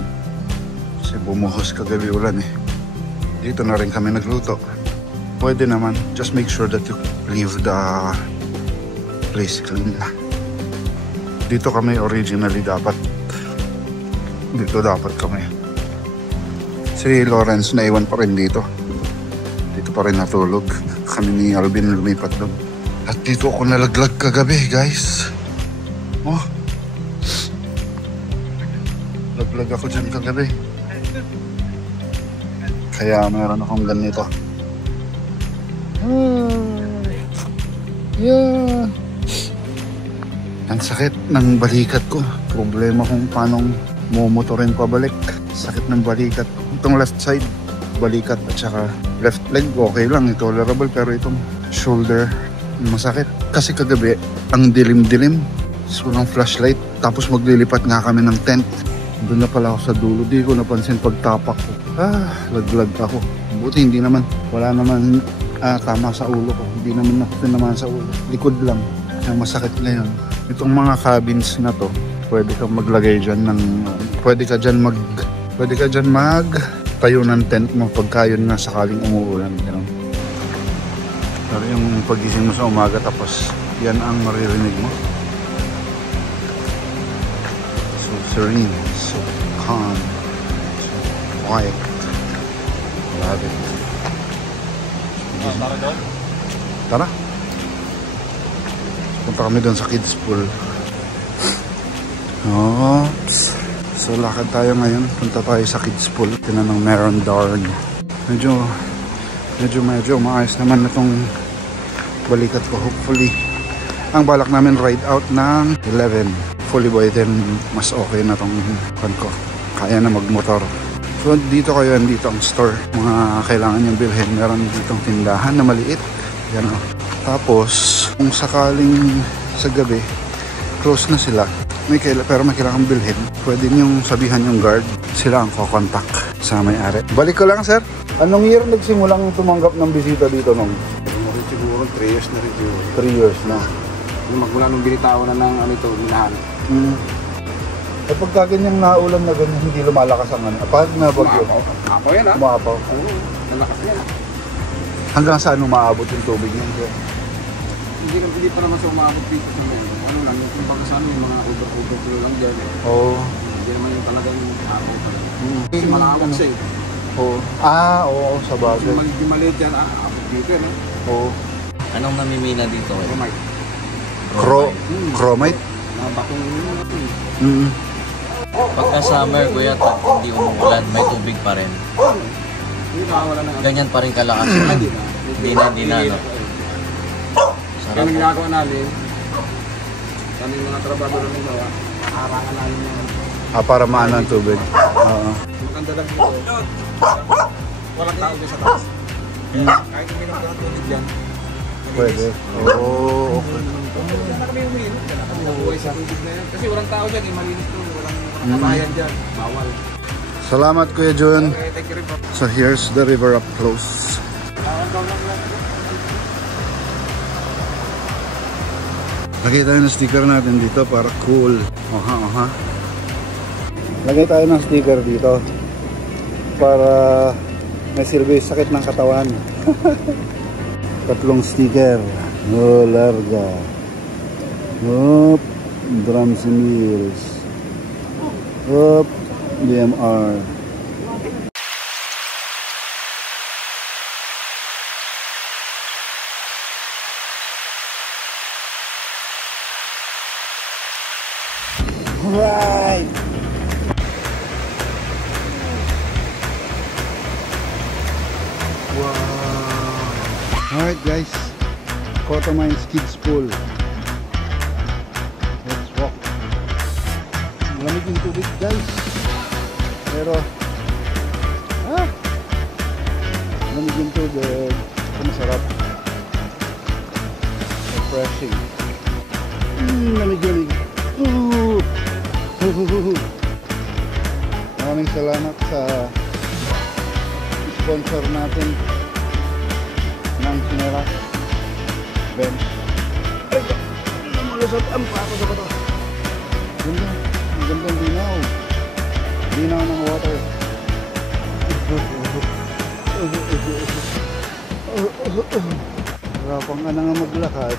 Kasi bumuhos kagabi ulan eh. Dito na rin kami nagluto. Pwede naman. Just make sure that you leave the place clean. Dito kami originally dapat. Dito dapat kami. Si Lawrence naiwan pa rin dito. Dito pa rin natulog. Kami ni Alvin lumipat doon. At dito ako nalaglag kagabi, guys. Oh. Laglag ako dyan kagabi. Kaya meron akong ganito. Yeah. Ang sakit ng balikat ko. Problema kung paano mumotorin pabalik. Sakit ng balikat. Itong left side, balikat at saka left leg, okay lang, tolerable. Pero itong shoulder, masakit. Kasi kagabi, ang dilim-dilim. Walang flashlight. Tapos maglilipat nga kami ng tent. Doon na pala ako sa dulo. Di ko napansin pagtapak ko. Laglag ako. Buti hindi naman. Wala naman tama sa ulo ko. Hindi naman naman sa ulo. Likod lang. Kaya masakit ngayon. Itong mga cabins na to, pwede kang maglagay dyan ng... Pwede ka dyan tayo ng tent mo pagka yun na sakaling umuulan. You know? Pero yung pagising mo sa umaga tapos yan ang maririnig mo. So serene, so calm, so quiet. Love it. Tara doon. Tara. Punta kami doon sa kids pool. Oops. So lakad tayo ngayon. Punta tayo sa kids pool. Tinanong Meron Darn. Medyo maayos naman na itong balikat ko. Hopefully. Ang balak namin ride out ng 11. Fully by then mas okay na itong kan ko. Kaya na magmotor. So dito kayo, dito ang store. Mga kailangan niyong bilhin. Meron ditong tindahan na maliit. Yan o. Tapos kung sakaling sa gabi close na sila, pero may kailangan bilhin, pwede niyong sabihan yung guard, sila ang kukontak sa may-ari. Balik ko lang, sir. Anong year nagsimulang tumanggap ng bisita dito nung? Siguro 3 years na rin siguro. 3 years na. Magmula nung binitaw na ng ano ito, minahan. Eh pagka ganyang naulan na ganyan, hindi lumalakas ang ano. Pag nabagyo, Ako yan ha? umapaw. Oo, nalakas yan. Hanggang saan umaabot yung tubig niyan? Hindi pa naman sa umabot dito sa mga. Ano lang, yung baka sa amin, yung mga over lang dyan. Oo. Hindi naman yung talagang araw talaga. Kasi malawak siya eh. Oo. Oo, sa bagay. Yung maliit yan, abot dito yan eh. Oo. Anong namimina dito? Romite. Chromite? Batong Pagka summer, kuya, pag hindi umuulan, may tubig pa rin. Hindi nakawala ng Ganyan pa rin kalakas. Hindi na, no? Kaya ang ginagawa namin, kami mga trabaho namin gawa, harangan namin yung Para maano ang tubig. Oo. maganda lang dito. Walang tao dyan sa taas. Kahit uminom ka ng tubig dyan. Pwede. Oo, okay. Diyan na kami uminom. Diyan na kami nabuhay sa tubig na yan. Kasi walang tao dyan, malinis to. Walang kabayan dyan. Bawal. Salamat, Kuya Jun. Okay, thank you rin po. So here's the river up close. Lagay tayo ng sticker natin dito para cool. Oha. Lagay tayo ng sticker dito para may silbi sakit ng katawan. 3 sticker. Oh, larga. Hop, drums and wheels. Hop, DMR. Alright. Wow. Alright guys, Cotamines Kids Pool. Let's walk. Malamig yung tubig guys. Pero malamig yung tubig. Ito masarap. Refreshing. Lamig-lamig. Maraming salamat sa sponsor natin ng Sinera Ben. Ay, malusot ang pa ako sa bato. Ganda, ang gandang linaw. Linaw ng water. Rapang ka na nga maglakad.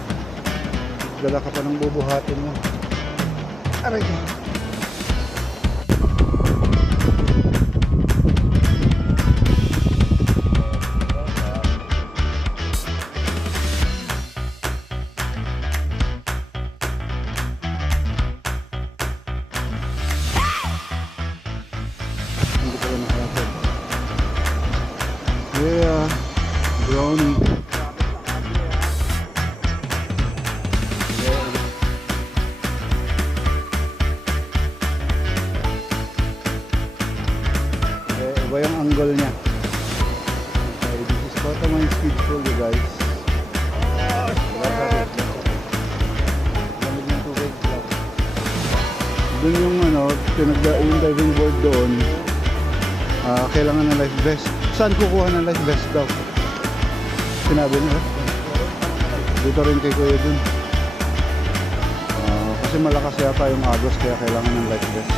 Dala ka pa ng bubuhatin mo. Aray ka. Hindi ko na nakalakad. Yeah, brownie. Iba yung angle niya. Okay, this is Cotamine Speed Pool, you guys. Lamig ng tubig lang. Doon yung yung diving board doon. Kailangan ng life vest. Saan kukuha ng life vest daw? Sinabi niya. Dito rin kay Kuya dun. Kasi malakas yata yung agos kaya kailangan ng life vest.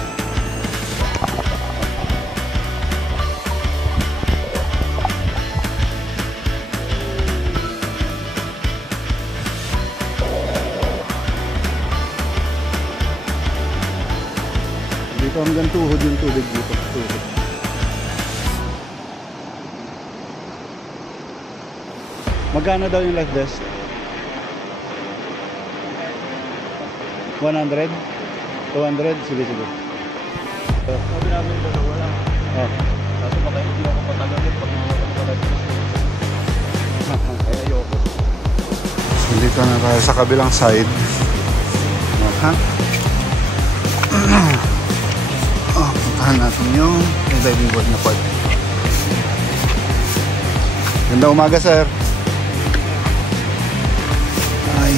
Dito hanggang tuhod yung tubig dito. Tuhod. Magkano daw yung life vest? 100? 200? Sige, sige. Sabi namin doon na wala. Oh. Kaso baka hindi ako patagalin pag nakapagpalag. Kaya ayoko. Dito na tayo sa kabilang side. Ha? Puntahan natin yung diving board na part. Ganda umaga, sir. Ay.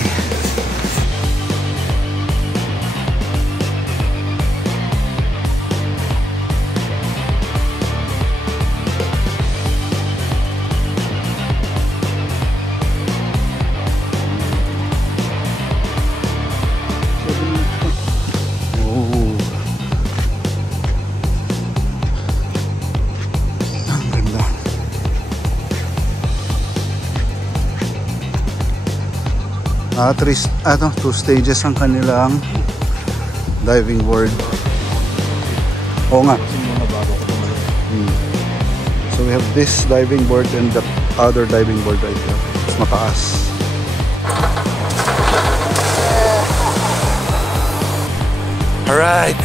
Two stages ang kanilang diving board. Oo nga. So we have this diving board and the other diving board right here. Mas mataas. Alright.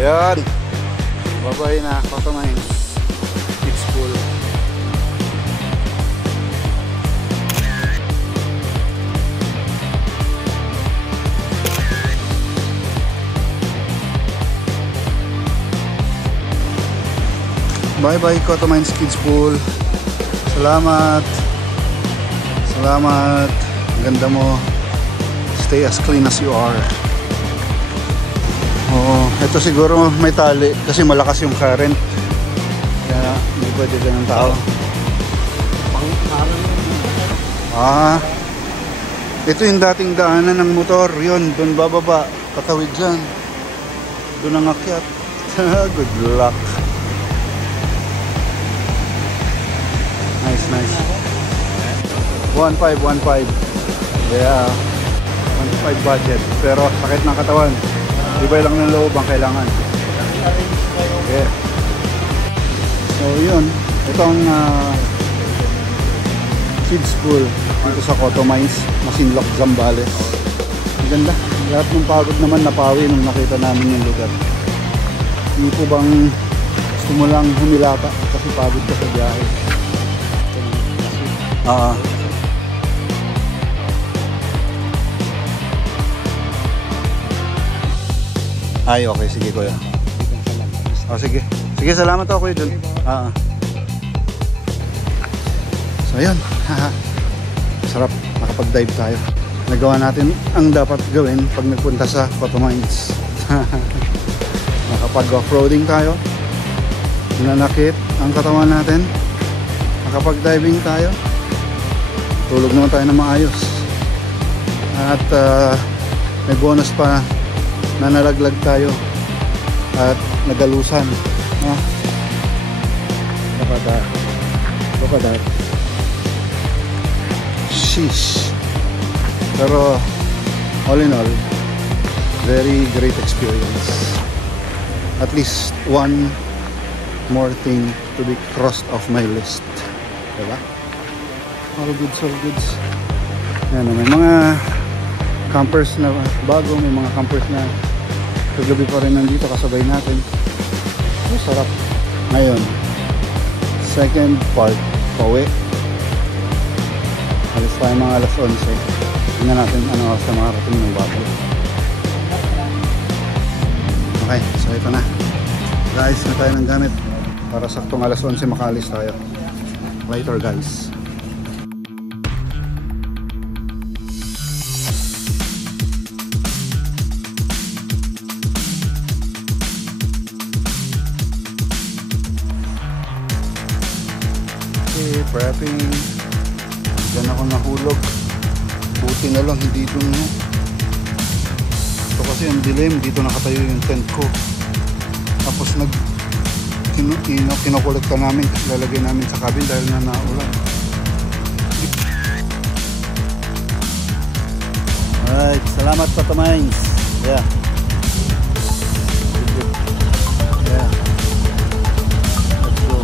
Ayan, babay na Cotamine Kids Pool. Bye bye Cotamine Kids Pool. Salamat. Salamat. Ganda mo. Stay as clean as you are. Oo, ito siguro may tali kasi malakas yung current. Kaya hindi pwede ganun tao. Ito yung dating daanan ng motor. Yun, doon bababa. Patawid dyan. Doon ang akyat. Good luck. Nice, nice. 1.5. Yeah. 1.5 budget. Pero sakit ng katawan. Iba lang ng loob ang kailangan. Okay. So yun, itong kids pool dito sa Cotamine, Masinloc, Zambales. Ang ganda. Lahat ng pagod naman napawi nung nakita namin yung lugar. Hindi po bang gusto mo lang humilata kasi pagod ka sa biyahe. Ay, okay. Sige, kuya. Oh, sige. Sige, salamat ako, kuya, dun. So ayun, sarap, nakapag-dive tayo. Nagawa natin ang dapat gawin pag nagpunta sa Cotomines. Nakapag-off-roading tayo, nanakit ang katawan natin, nakapag-diving tayo, tulog naman tayo ng maayos, at may bonus pa na nalaglag tayo at nagalusan. Kapada sheesh. Pero all in all, very great experience. At least one more thing to be crossed off my list, diba? All goods, all goods. Yan, may mga campers na bago, may mga campers na kagabi pa rin nandito kasabay natin. Sarap. Ngayon, second part, pauwi. Alis tayo mga alas 11. Tingnan natin ano oras na makarating ng bago. Okay, so ito na. Guys, na tayo ng gamit para saktong alas 11 makaalis tayo. Later guys. Okay, prepping. Diyan ako nahulog. Buti na lang hindi dun, no? Ito kasi ang dilim, dito nakatayo yung tent ko. Tapos kinukolekta namin, lalagay namin sa cabin dahil na naulan. Alright, salamat Cotomines. Yeah. Yeah. Let's go.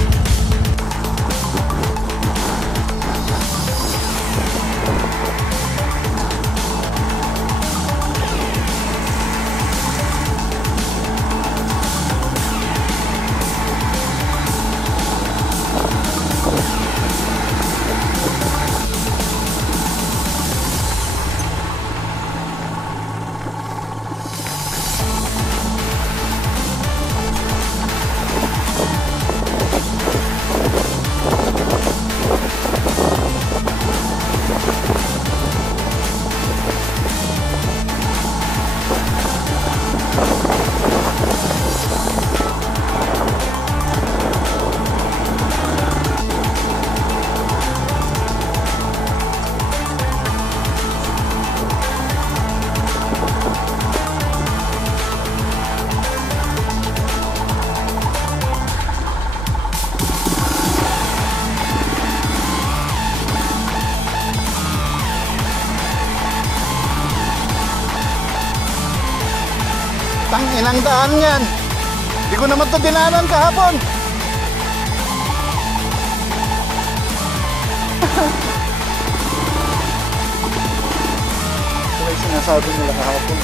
Inang daan yan. Hindi ko naman ito dinanan kahapon. Ito ay sinasabi nila kahapon.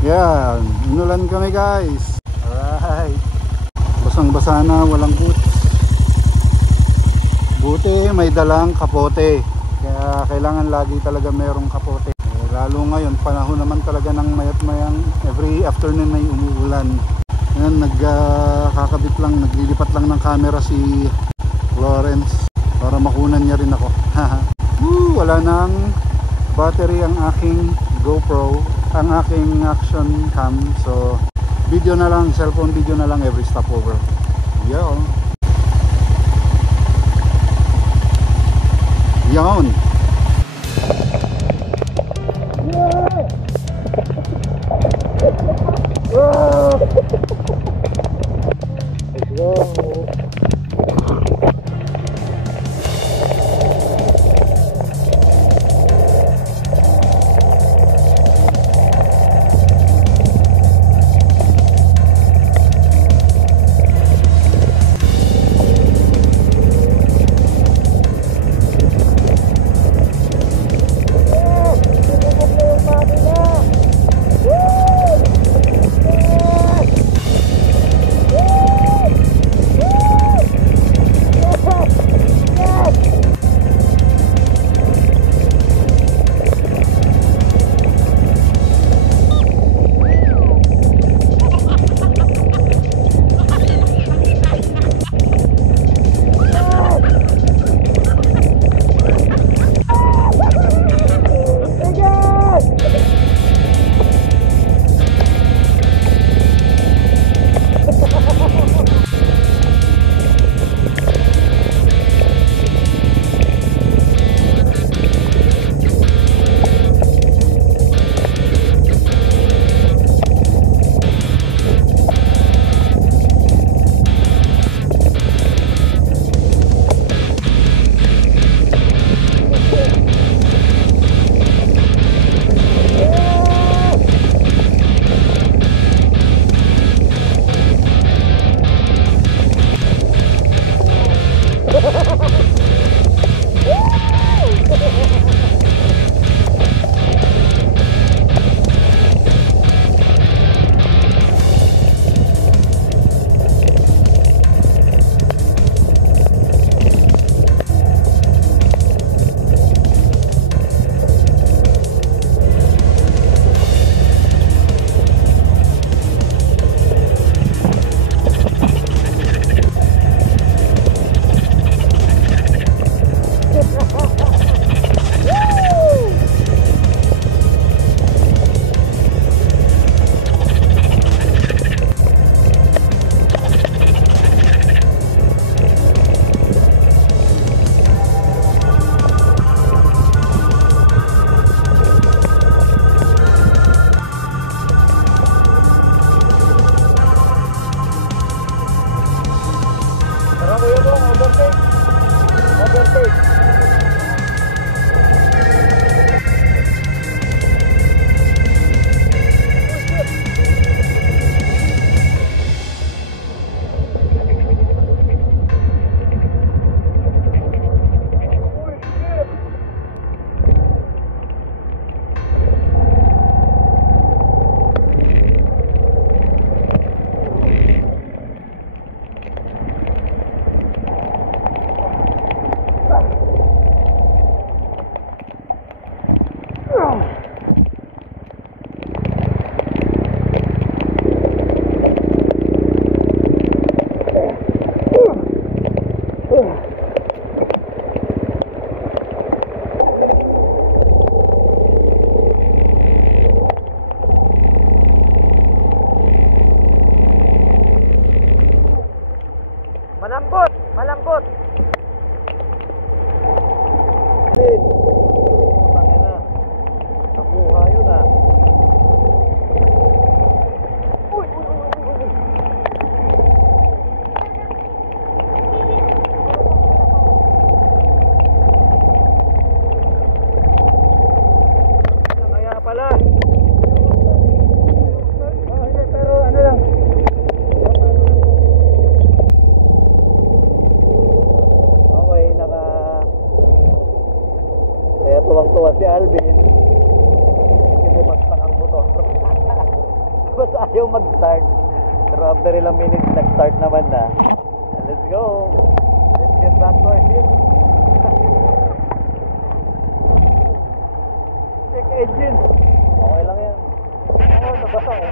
Yan, inulan kami guys. Alright. Basang-basa na, walang boots. Buti may dalang kapote. Kaya kailangan lagi talaga merong kapote. Lalo ngayon, panahon naman talaga ng mayat-mayang every afternoon may umuulan. Ngayon, nagkakabit lang, naglilipat lang ng camera si Lawrence para makunan niya rin ako. Wala nang battery ang aking GoPro, ang aking action cam. So, video na lang, cellphone video na lang every stopover. Yo. Yon. Let's go. ayaw mag-start. Pero after ilang minutes, nag-start naman na. Let's go! Let's get back to our ship. Check engine! Okay lang yan. Oo, nabasa ko.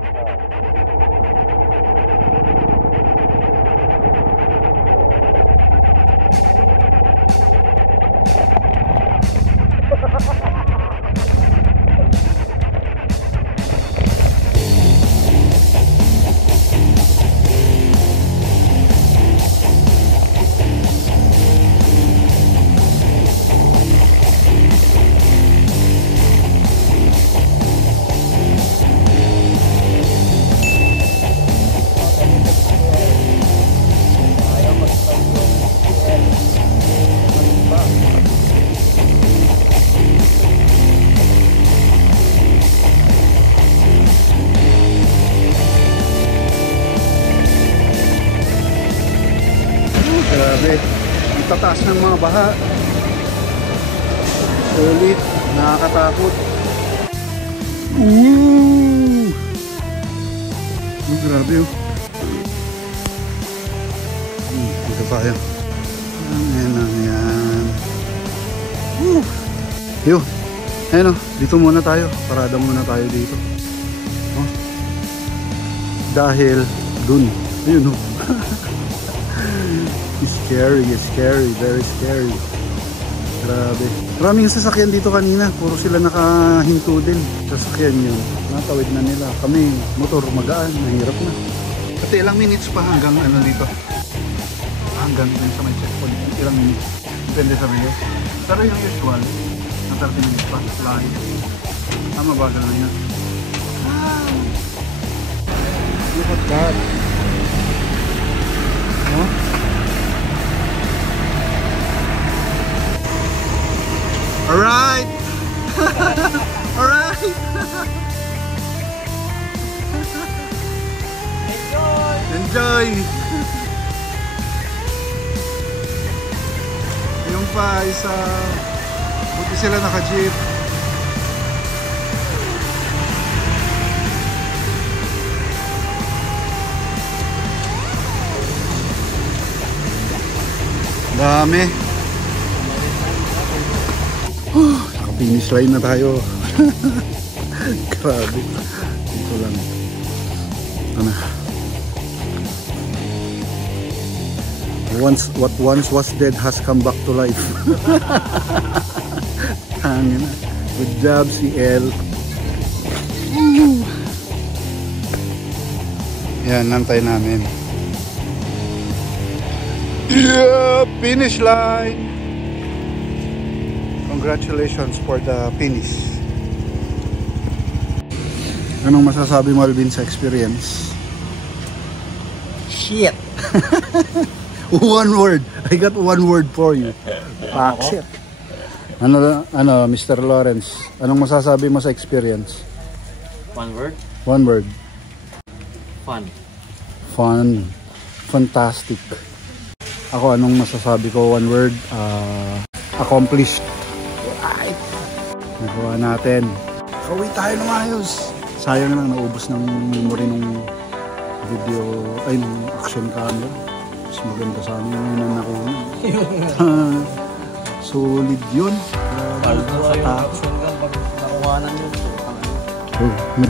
Grabe, ang tataas ng mga baha. Sulit, nakakatakot. Grabe oh. Ito tayo. Ayan lang yan. Yun. Ayan o, dito muna tayo. Parada muna tayo dito. Oh. Dahil dun. Ayun o. Scary, scary, very scary. Grabe. Maraming sasakyan dito kanina. Puro sila nakahinto din. Sasakyan yun. Natawid na nila. Kami, motor magaan. Nahirap na. At ilang minutes pa hanggang ano dito? Hanggang dun sa may checkpoint. Ilang minutes. Depende sa video. Pero yung usual, na 30 minutes pa. Lahat. Mabagal na yan. Look at that. Huh? Alright! Alright! Enjoy! Yung pa isa, buti sila naka-jeep. Dami. Naka-finish line na tayo. Grabe. Dito lang. Ano? What once was dead has come back to life. Hangin na. Good job, CL. Yan, nantay namin. Yeah, finish line. Congratulations for the finish. Anong masasabi mo, Alvin, sa experience? Shit! One word. I got one word for you. Paxit. Ano, Mr. Lawrence, anong masasabi mo sa experience? One word? One word. Fun. Fun. Fantastic. Ako, anong masasabi ko? One word. Accomplished. Right. Nagawa natin. Kauwi tayo ng ayos. Sayang lang, naubos ng memory ng video, ay, ng action camera. Mas maganda sa amin yung nakuha. Solid yun. Action gun pag nakuhanan yun.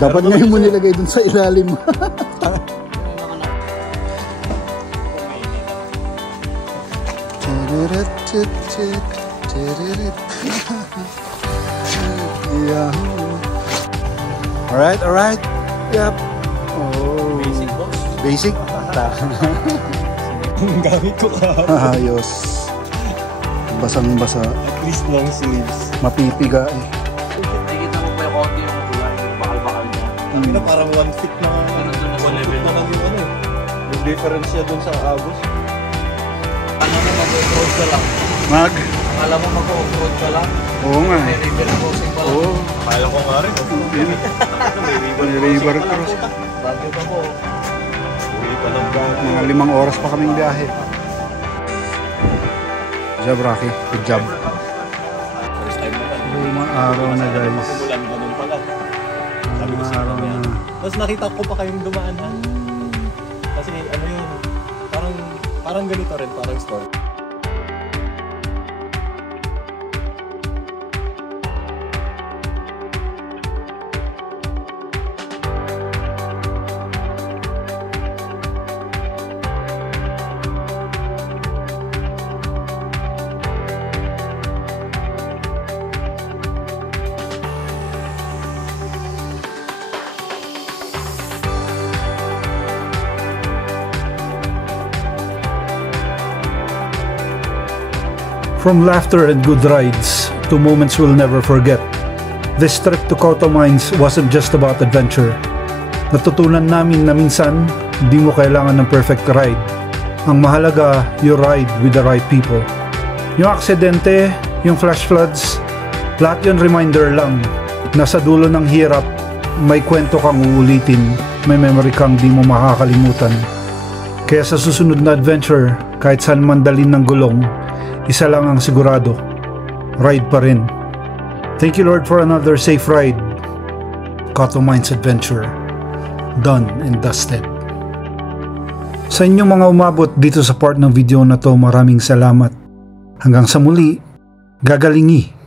Dapat ngayon mo nilagay dun sa ilalim. Yeah. Alright, alright. Yep. Oh. Basic boss. Basic? Ang gamit ko ka. Ayos. Basang-basa. At least long sleeves. Mapipiga eh. Nakikita mo pa yung konti yung kulay, yung bakal-bakal niya. Sabi na parang 1 feet na. Pero doon na sa 1 level feet na lang yung ano eh. Yung difference niya dun sa agos. Alam mo mag-off-road ka lang. Alam mo mag-off-road ka lang. Oo nga May eh. river crossing pa lang. Oo. Akala ko nga rin. May river cross. Bagyo pa po. Uwi pa ng bago. Mga 5 oras pa kaming biyahe. Good job, Rocky. Good job. First time naman. Mga araw na guys. Umulan ganun pala. Sabi ko Mga sa araw kanya. na. Tapos nakita ko pa kayong dumaan ha. Kasi ano yun, parang ganito rin, parang story. From laughter and good rides to moments we'll never forget, this trip to Coto Mines wasn't just about adventure. Natutunan namin na minsan, di mo kailangan ng perfect ride. Ang mahalaga, you ride with the right people. Yung aksidente, yung flash floods, lahat yun reminder lang. Nasa dulo ng hirap, may kwento kang uulitin, may memory kang di mo makakalimutan. Kaya sa susunod na adventure, kahit saan man dalhin ng gulong, isa lang ang sigurado, ride pa rin. Thank you Lord for another safe ride. Coto Mines Adventure, done and dusted. Sa inyong mga umabot dito sa part ng video na to, maraming salamat. Hanggang sa muli, gagalingi.